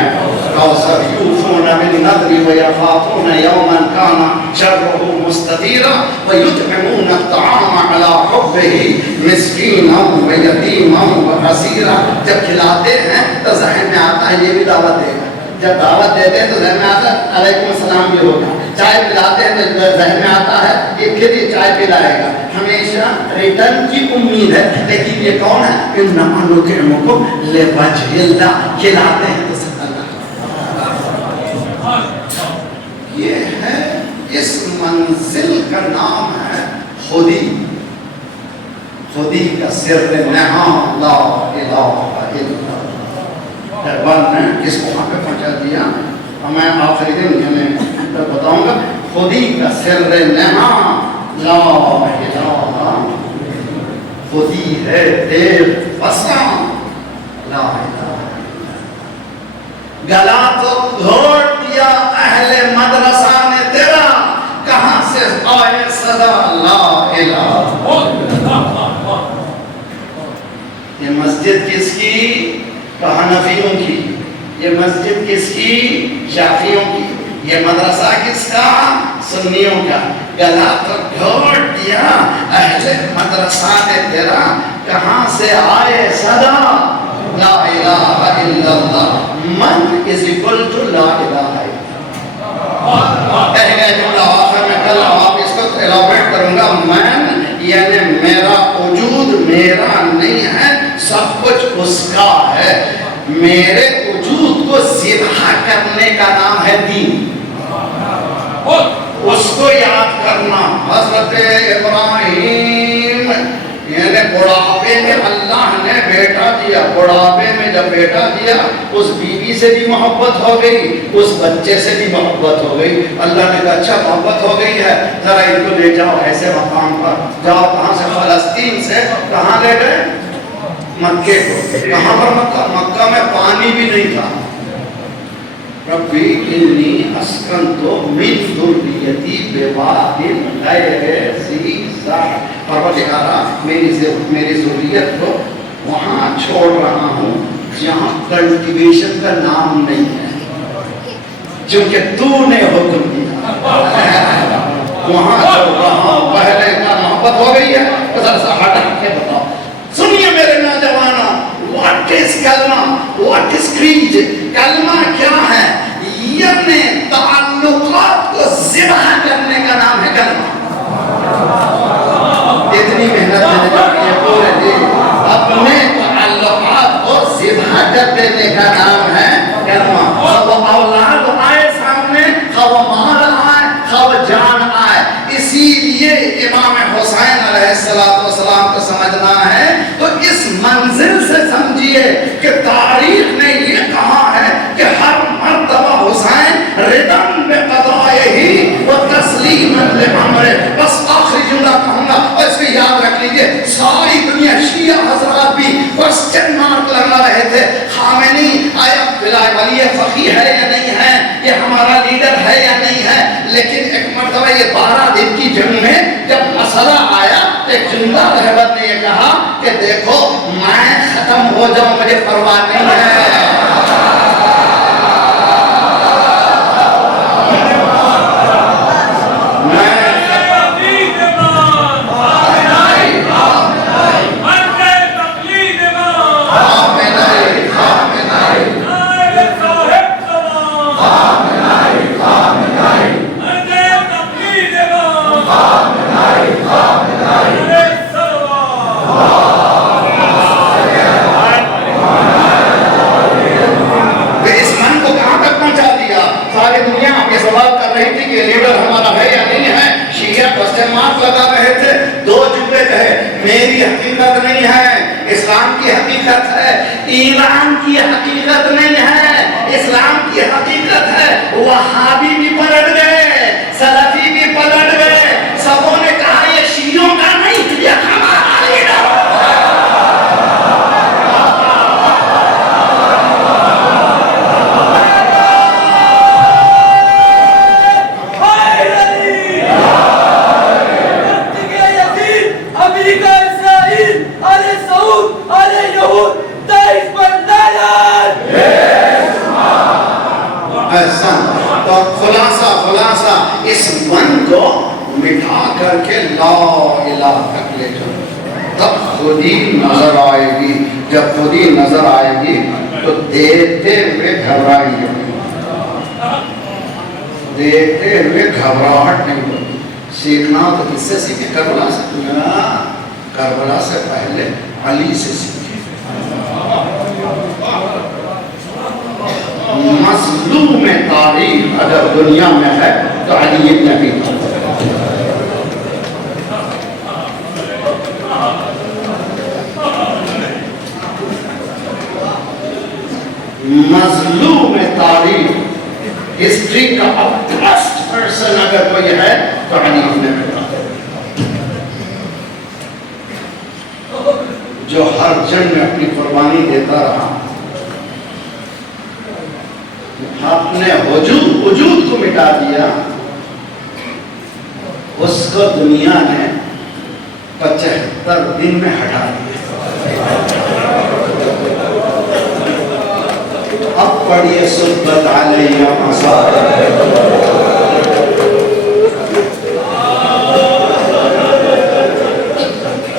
کوثر. یوفون بالنذر ویخافون یوما کان شرہ مستطیرا ویطعمون الطعام علی حبہ مسکینا ویتیما واسیرا. جب کھلاتے ہیں تو ذہن میں آتا ہے یہ بھی دعوت دے گا، جب دعوت دیتے ہیں تو ذہن میں آتا ہے علیکم السلام بھی ہوگا. چائے پلاتے ہیں تو ذہن میں آتا ہے یہ پھر یہ چائے پلائے گا. ہمیشہ ریٹرن کی امید ہے. لیکن یہ کون ہے؟ انما نطعمکم لوجہ اللہ. کھلاتے ہیں تو یہ ہے، اس منزل کا نام ہے خودی. خودی کا سر نہاں لا الہ الا اللہ. نے کس کو وہاں پہ پہنچا دیا میں آخری دن میں بتاؤں گا. خودی کا سر نہاں لا الہ، خودی ہے دیر فساں لا الہ. گلا تو گھوٹ دیا اہل مدرسہ نے تیرا، کہاں سے آئے صدا لا الہ. یہ مسجد کس کی؟ حنفیوں کی. یہ مسجد کس کی؟ شافعیوں کی. یہ مدرسہ کس کا؟ سنیوں کا. گلا تو گھوٹ دیا اہل مدرسہ نے تیرا، کہاں سے آئے صدا لا الہ الا اللہ. من is equal to لا الہ الا. کہے گئے جملہ آخر میں کل آپ اس کو ایلابریٹ کروں گا. من یعنی میرا وجود میرا نہیں ہے، سب کچھ اس کا ہے. میرے وجود کو ذبح کرنے کا نام ہے دین. اس کو یاد کرنا. حضرت ابراہیم یعنی بڑھاپے میں اللہ نے بیٹا دیا. بڑھاپے میں جب بیٹا دیا اس بیوی بیوی سے بھی محبت ہو گئی, اس بچے سے بھی محبت ہو گئی. اللہ نے کہا اچھا محبت ہو گئی ہے, ذرا ان کو لے جاؤ ایسے مقام پر, جاؤ. کہاں سے؟ فلسطین سے. کہاں لے گئے؟ مکے کو. کہاں پر مکہ؟ مکہ میں پانی بھی نہیں تھا. ربی انی اسکنت من ذریتی بواد غیر ذی زرع, پروردگارا میری ذریت کو وہاں چھوڑ رہا ہوں جہاں کلٹیویشن کا نام نہیں ہے, چونکہ تو نے حکم دیا. وہاں چھوڑ رہا ہوں. پہلے کا محبت ہو گئی ہے, ذرا سا ہٹا کے بتاؤ. سنیے میرے نوجوانوں, واٹ از کلمہ, واٹ از کریڈ. کلمہ کیا ہے؟ یعنی تعلقات کو ذبح کرنے کا نام ہے کلمہ. اتنی محنت میں نے کی ہے پورے دن, اپنے تعلقات کو ذبح کر دینے کا نام ہے کلمہ. خواہ اولاد آئے سامنے, خواہ مال آئے, خواہ جان آئے. اسی لیے امام حسین علیہ السلام کو سمجھنا ہے تو اس منزل سے سمجھیے کہ تاریخ نے یہ کہا ہے کہ ہر مرتبہ حسین ردم بقضائہ و تسلیما لامرہ. بس آخری جملہ کہوں گا اور اس کو یاد رکھ لیجئے. ساری دنیا شیعہ حضرات بھی کوسچن مارک لگا رہے تھے, خامنی آیا ولی فقیہ ہے یا نہیں ہے, یہ ہمارا لیڈر ہے یا نہیں ہے. لیکن ایک مرتبہ یہ 12 دن کی جنگ میں جب مسئلہ آیا تو ایک جملہ رہبر نے یہ کہا کہ دیکھو میں ختم ہو جاؤں مجھے پرواہ نہیں ہے. میری حقیقت نہیں ہے, اسلام کی حقیقت ہے. ایران کی حقیقت نہیں ہے, اسلام کی حقیقت ہے. وہابی بھی پلٹ گئے, سلفی بھی پلٹ گئے, سبوں نے کہا یہ شیعوں کا نہیں, یہ ہمارا لیڈر. خلاصہ اس من کو مٹھا کر کے لا الہ تک لے جاؤ, تب خود ہی نظر آئے گی. جب خود ہی نظر آئے گی تو دیکھتے ہوئے گھبرائیں گے, دیکھتے ہوئے گھبراہٹ نہیں ہوگی. سیکھنا تو کس سے سیکھے؟ کربلا سے. کربلا سے پہلے علی سے سیکھے. مظلوم تاریخ اگر دنیا میں ہے تو علی ابن ابی طالب. مظلوم تاریخ ہسٹری کا ابسٹ پرسن اگر کوئی ہے تو علی ابن ابی طالب, جو ہر جنگ میں اپنی قربانی دیتا رہا, اپنے وجود کو مٹا دیا. اس کو دنیا نے 75 دن میں ہٹا دیا. اب پڑھیے صبت علیہ مصائب,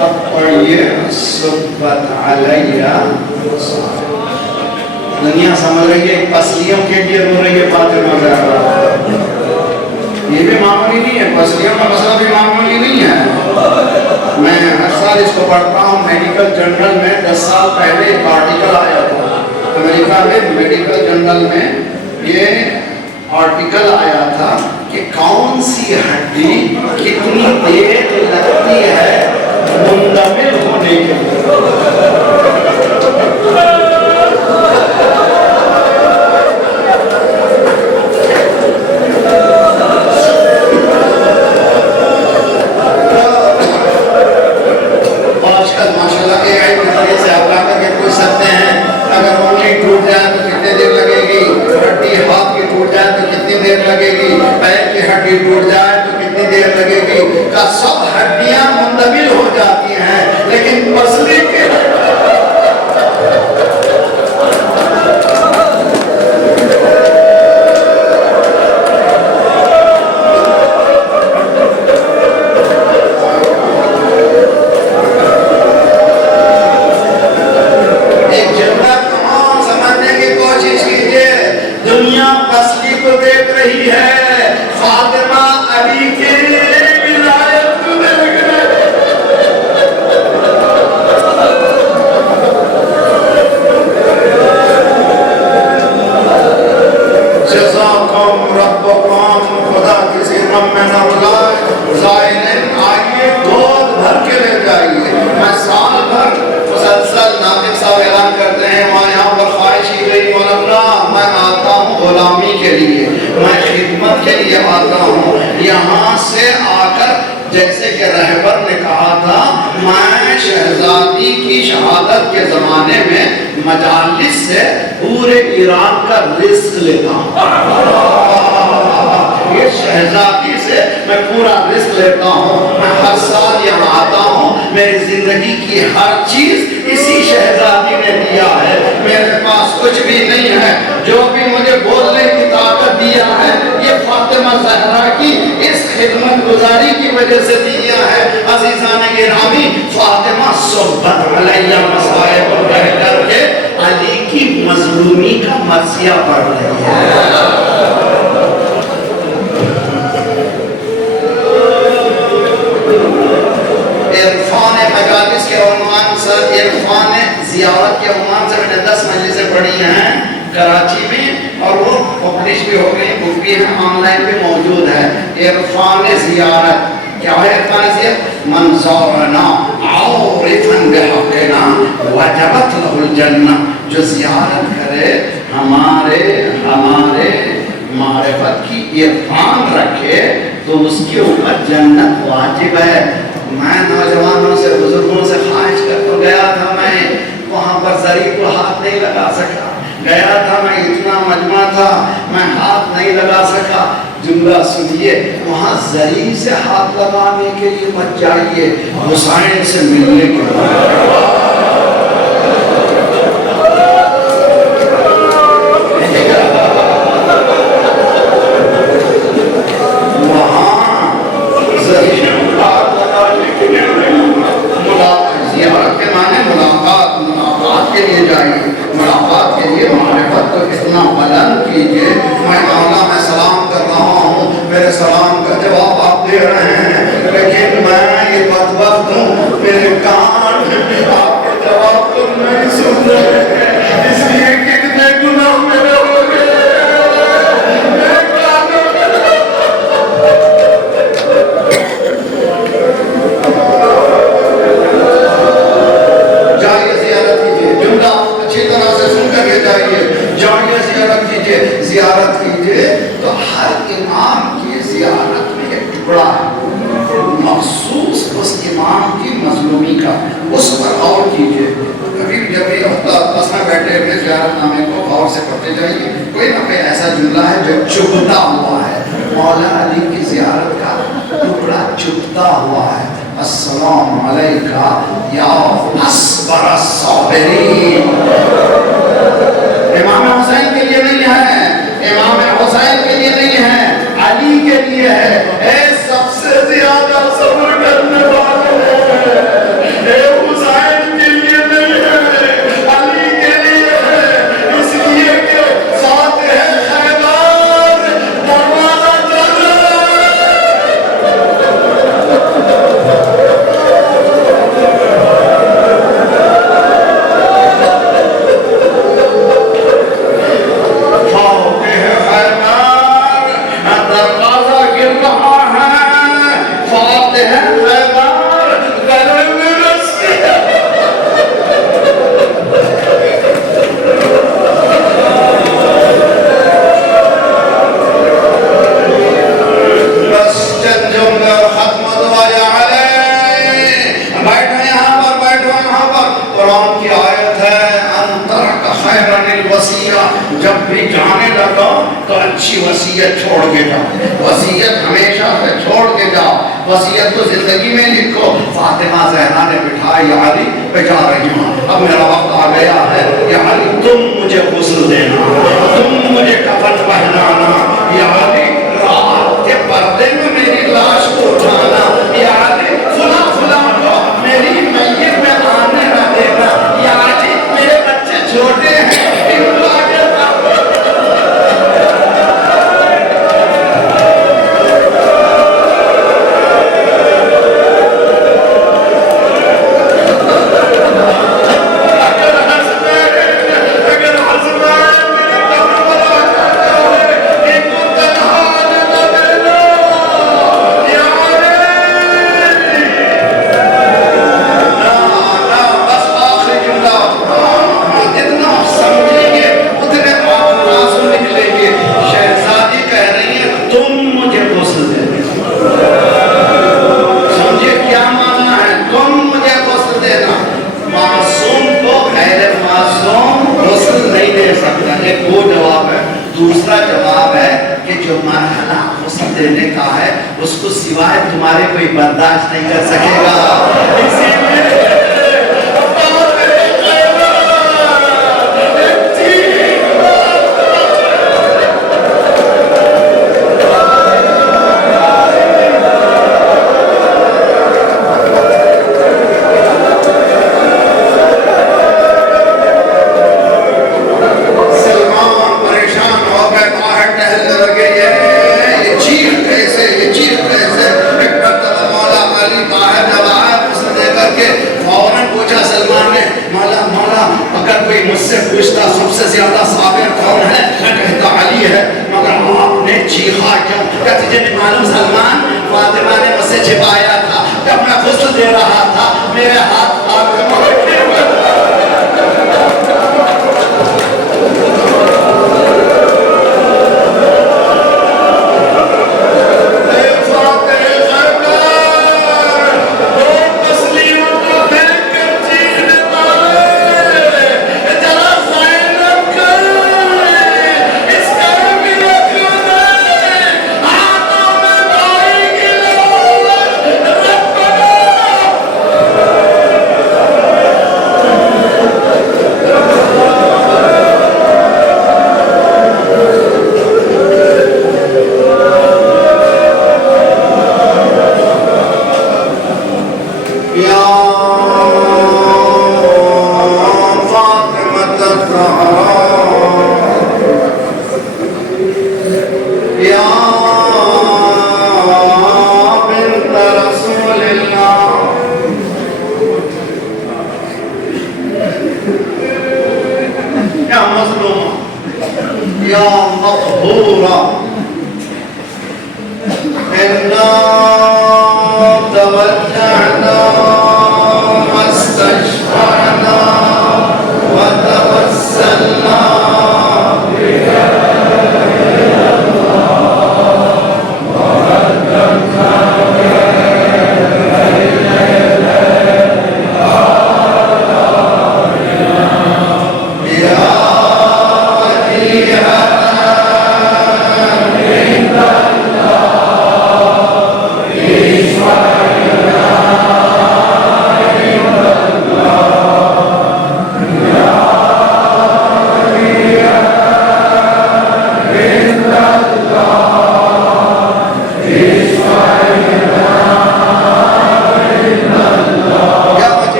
اب پڑھیے صبت علیہ مصائب. دنیا سمجھ رہی ہے پسلیوں کے لیے رو رہی ہے فاطمہ زہرا. یہ بھی معمولی نہیں ہے, پسلیوں کا مسئلہ بھی معمولی نہیں ہے. میں ہر سال اس کو پڑھتا ہوں. میڈیکل جرنل میں 10 سال پہلے ایک آرٹیکل آیا تھا امریکہ میں. میڈیکل جرنل میں یہ آرٹیکل آیا تھا کہ کون سی ہڈی کتنی دیر لگتی ہے منتقل ہونے کے لیے. رہبر نے کہا تھا میں شہزادی کی شہادت کے زمانے میں مجالس سے پورے ایران کا رزق لیتا ہوں، یہ شہزادی سے میں پورا رزق لیتا ہوں، میں ہر سال یہاں آتا ہوں، میری زندگی کی ہر چیز اسی شہزادی نے دیا ہے، میرے پاس کچھ بھی نہیں ہے، جو بھی مجھے بولنے کی طاقت دیا ہے یہ فاطمہ زہرا کی اس خدمت گزاری کی وجہ سے دیا ہے۔ عزیزان گرامی، فاطمہ صحبت علیہ مصائب کہہ کر کے علی کی مظلومی کا مرثیہ پڑھ رہی ہے۔ عرفان مجالس کے عنوان سے، عرفان زیارت کے عنوان سے میں نے 10 مجلسیں پڑھی ہیں کراچی میں، اور وہ پبلش بھی ہو گئی، بک بھی ہے، آن لائن بھی موجود ہے۔ عرفان زیارت کیا ہے؟ عرفان زیارت من زارنا عارفا بحقنا وجبت له الجنہ، جو زیارت کرے ہمارے معرفت کی عرفان رکھے تو اس کے اوپر جنت واجب ہے۔ میں نوجوانوں سے، بزرگوں سے خواہش کر تو گیا تھا، میں وہاں پر زری کو ہاتھ نہیں لگا سکا، گیا تھا میں، اتنا مجمع تھا، میں ہاتھ نہیں لگا سکا۔ جملہ سنیے، وہاں زری سے ہاتھ لگانے کے لیے مت جائیے، حسین سے ملنے کے لیے۔ ملاقات کے لیے معرفت کو اتنا بلند کیجئے۔ میں مولا میں سلام کر رہا ہوں، میرے سلام کا جواب آپ دے رہے ہیں، لیکن میں یہ بدبخت ہوں، میرے کان آپ کے جواب کو نہیں سن رہے ہیں، اس لیے کتنے گناہ میرے ہو گئے۔ جائیے زیارت کیجئے، جملہ اچھی طرح سے سن کر کے جائیے، جائیے زیارت کیجئے، زیارت کیجئے تو ہر امام کی زیارت میں ایک ٹکڑا ہے مخصوص اس امام کی مظلومی کا، اس پر غور کیجئے۔ کبھی جب بھی بس میں بیٹھے ہوئے زیارت نامے کو غور سے پڑھتے جائیے، کوئی نہ کوئی ایسا جملہ ہے جو چبھتا ہوا ہے۔ مولا علی کی زیارت کا ٹکڑا چبھتا ہوا ہے، السلام علیکہ یا اصبر الصابرین۔ امام حسین کے لیے نہیں ہے، امام حسین کے لیے نہیں ہے، علی کے لیے ہے۔ اے سب سے زیادہ صبر کرنے والے، اے حسین کے لیے نہیں ہے، علی کے لیے ہے، اس لیے کہ فاتح خیبر دروازہ چل رہا جب بھی جانے لگا تو اچھی وصیت چھوڑ کے جاؤ، وصیت ہمیشہ سے چھوڑ کے جاؤ، وصیت تو زندگی میں لکھو۔ فاطمہ زہرا نے بٹھایا، یا علی میں جا رہی ہوں، اب میرا وقت آ گیا ہے، یا علی تم مجھے غسل دینا، تم مجھے کفن پہنانا، یا علی رات کے پردے میں میری لاش کو اٹھانا، یا علی فلاں فلاں کو میری میت میں آنے نہ دینا، یا علی میرے بچے چھوٹے ہیں ان کو آگے جو مرحلہ غسل دینے کا ہے اس کو سوائے تمہارے کوئی برداشت نہیں کر سکے گا. اسی لیے مجھ سے پوچھتا سب سے زیادہ صابر کون ہے؟ میں کہتا علی ہے. مگر آپ نے چیخا کیوں؟ کیا تجھے نہیں معلوم سلمان فاطمہ نے مجھ سے چھپایا تھا جب میں غسل دے رہا تھا میرے ہاتھ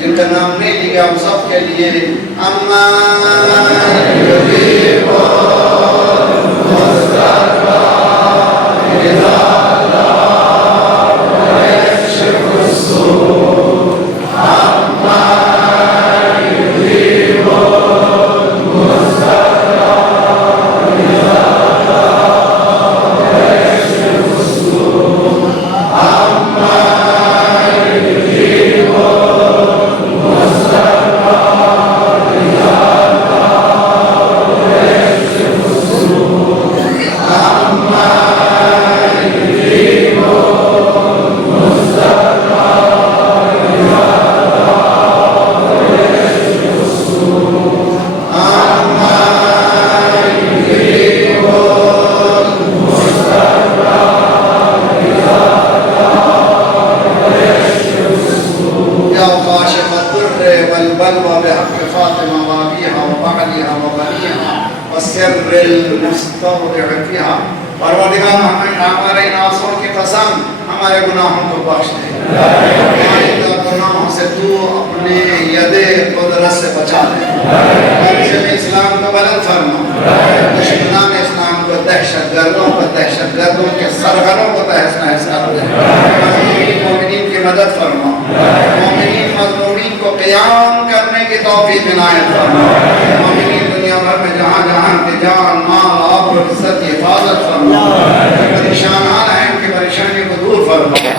جن کا نام نہیں لیا ہم سب کے لیے پروردگار ہمارے ناسوں کی قسم ہمارے گناہوں کو بخش دے ہمارے گناہوں سے تو اپنے ید قدرت سے بچا دے اسلام کو بلند فرما دشمنان اسلام کو دہشت گردوں کے سرغنوں کو تہس نہس کر دے مومنین کی مدد فرما مومنین مظلومین کو قیام کرنے کی توفیق عنایت فرما مومنین دنیا بھر میں جہاں جہاں کے جان مال آب اور عزت کی حفاظت فرما پریشانان ہیں ان کی پریشانی کو دور فرما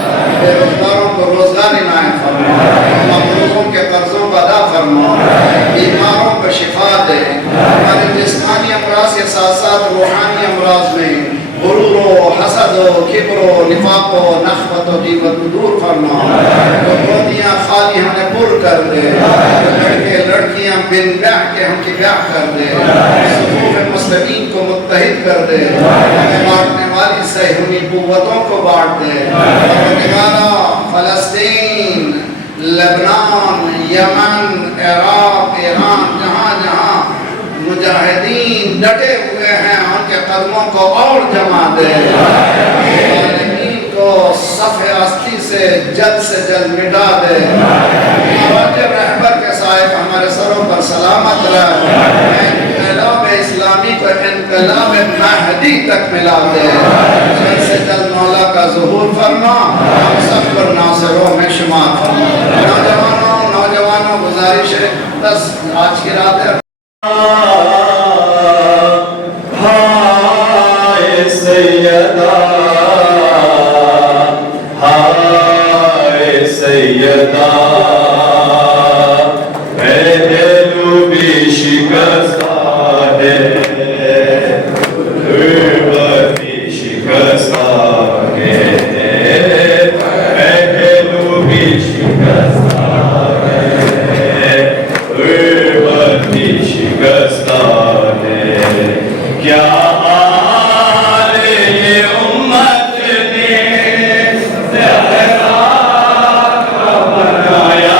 بے روزگاروں کو روزگار عنایت فرما مقروضوں کے قرضوں کو ادا فرما روحانی امراض میں غرور و حسد و کبر و نفاق و نخوت و غیبت کو دور فرما، وہ گودیاں خالی ہمیں پر کر دے، لڑکے لڑکیاں بن بیاہ کے ہم کی بیاہ کر دے، صفوف مسلمین کو متحد کر دے، ہمیں بانٹنے والی صہیونی قوتوں کو بانٹ دے، پروردگارا فلسطین، لبنان، یمن، عراق، ایران، جہاں جہاں مجاہدین ڈٹے ہوئے ہیں ان کے قدموں کو اور جما دے، ظالمین کو صف ہستی سے جلد مٹا دے، واجب رہبر کے صاحب ہمارے سروں پر سلامت رہ، انقلاب اسلامی کو انقلاب مہدی تک ملا دے، جلد سے جلد مولا کا ظہور فرما، ہم سب پر ناصروں میں شمار فرما۔ نوجوانوں گزارش ہے، بس آج کی رات ہے، ہائے سیدہ، ہائے سیدہ، پہلو بھی شکستہ ہے، غربت بھی شکستہ ہے، پہلو بھی شکستہ ہے، غربت بھی شکستہ ہے، کیا حال یہ امت نے زہرا کا بنایا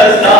رستا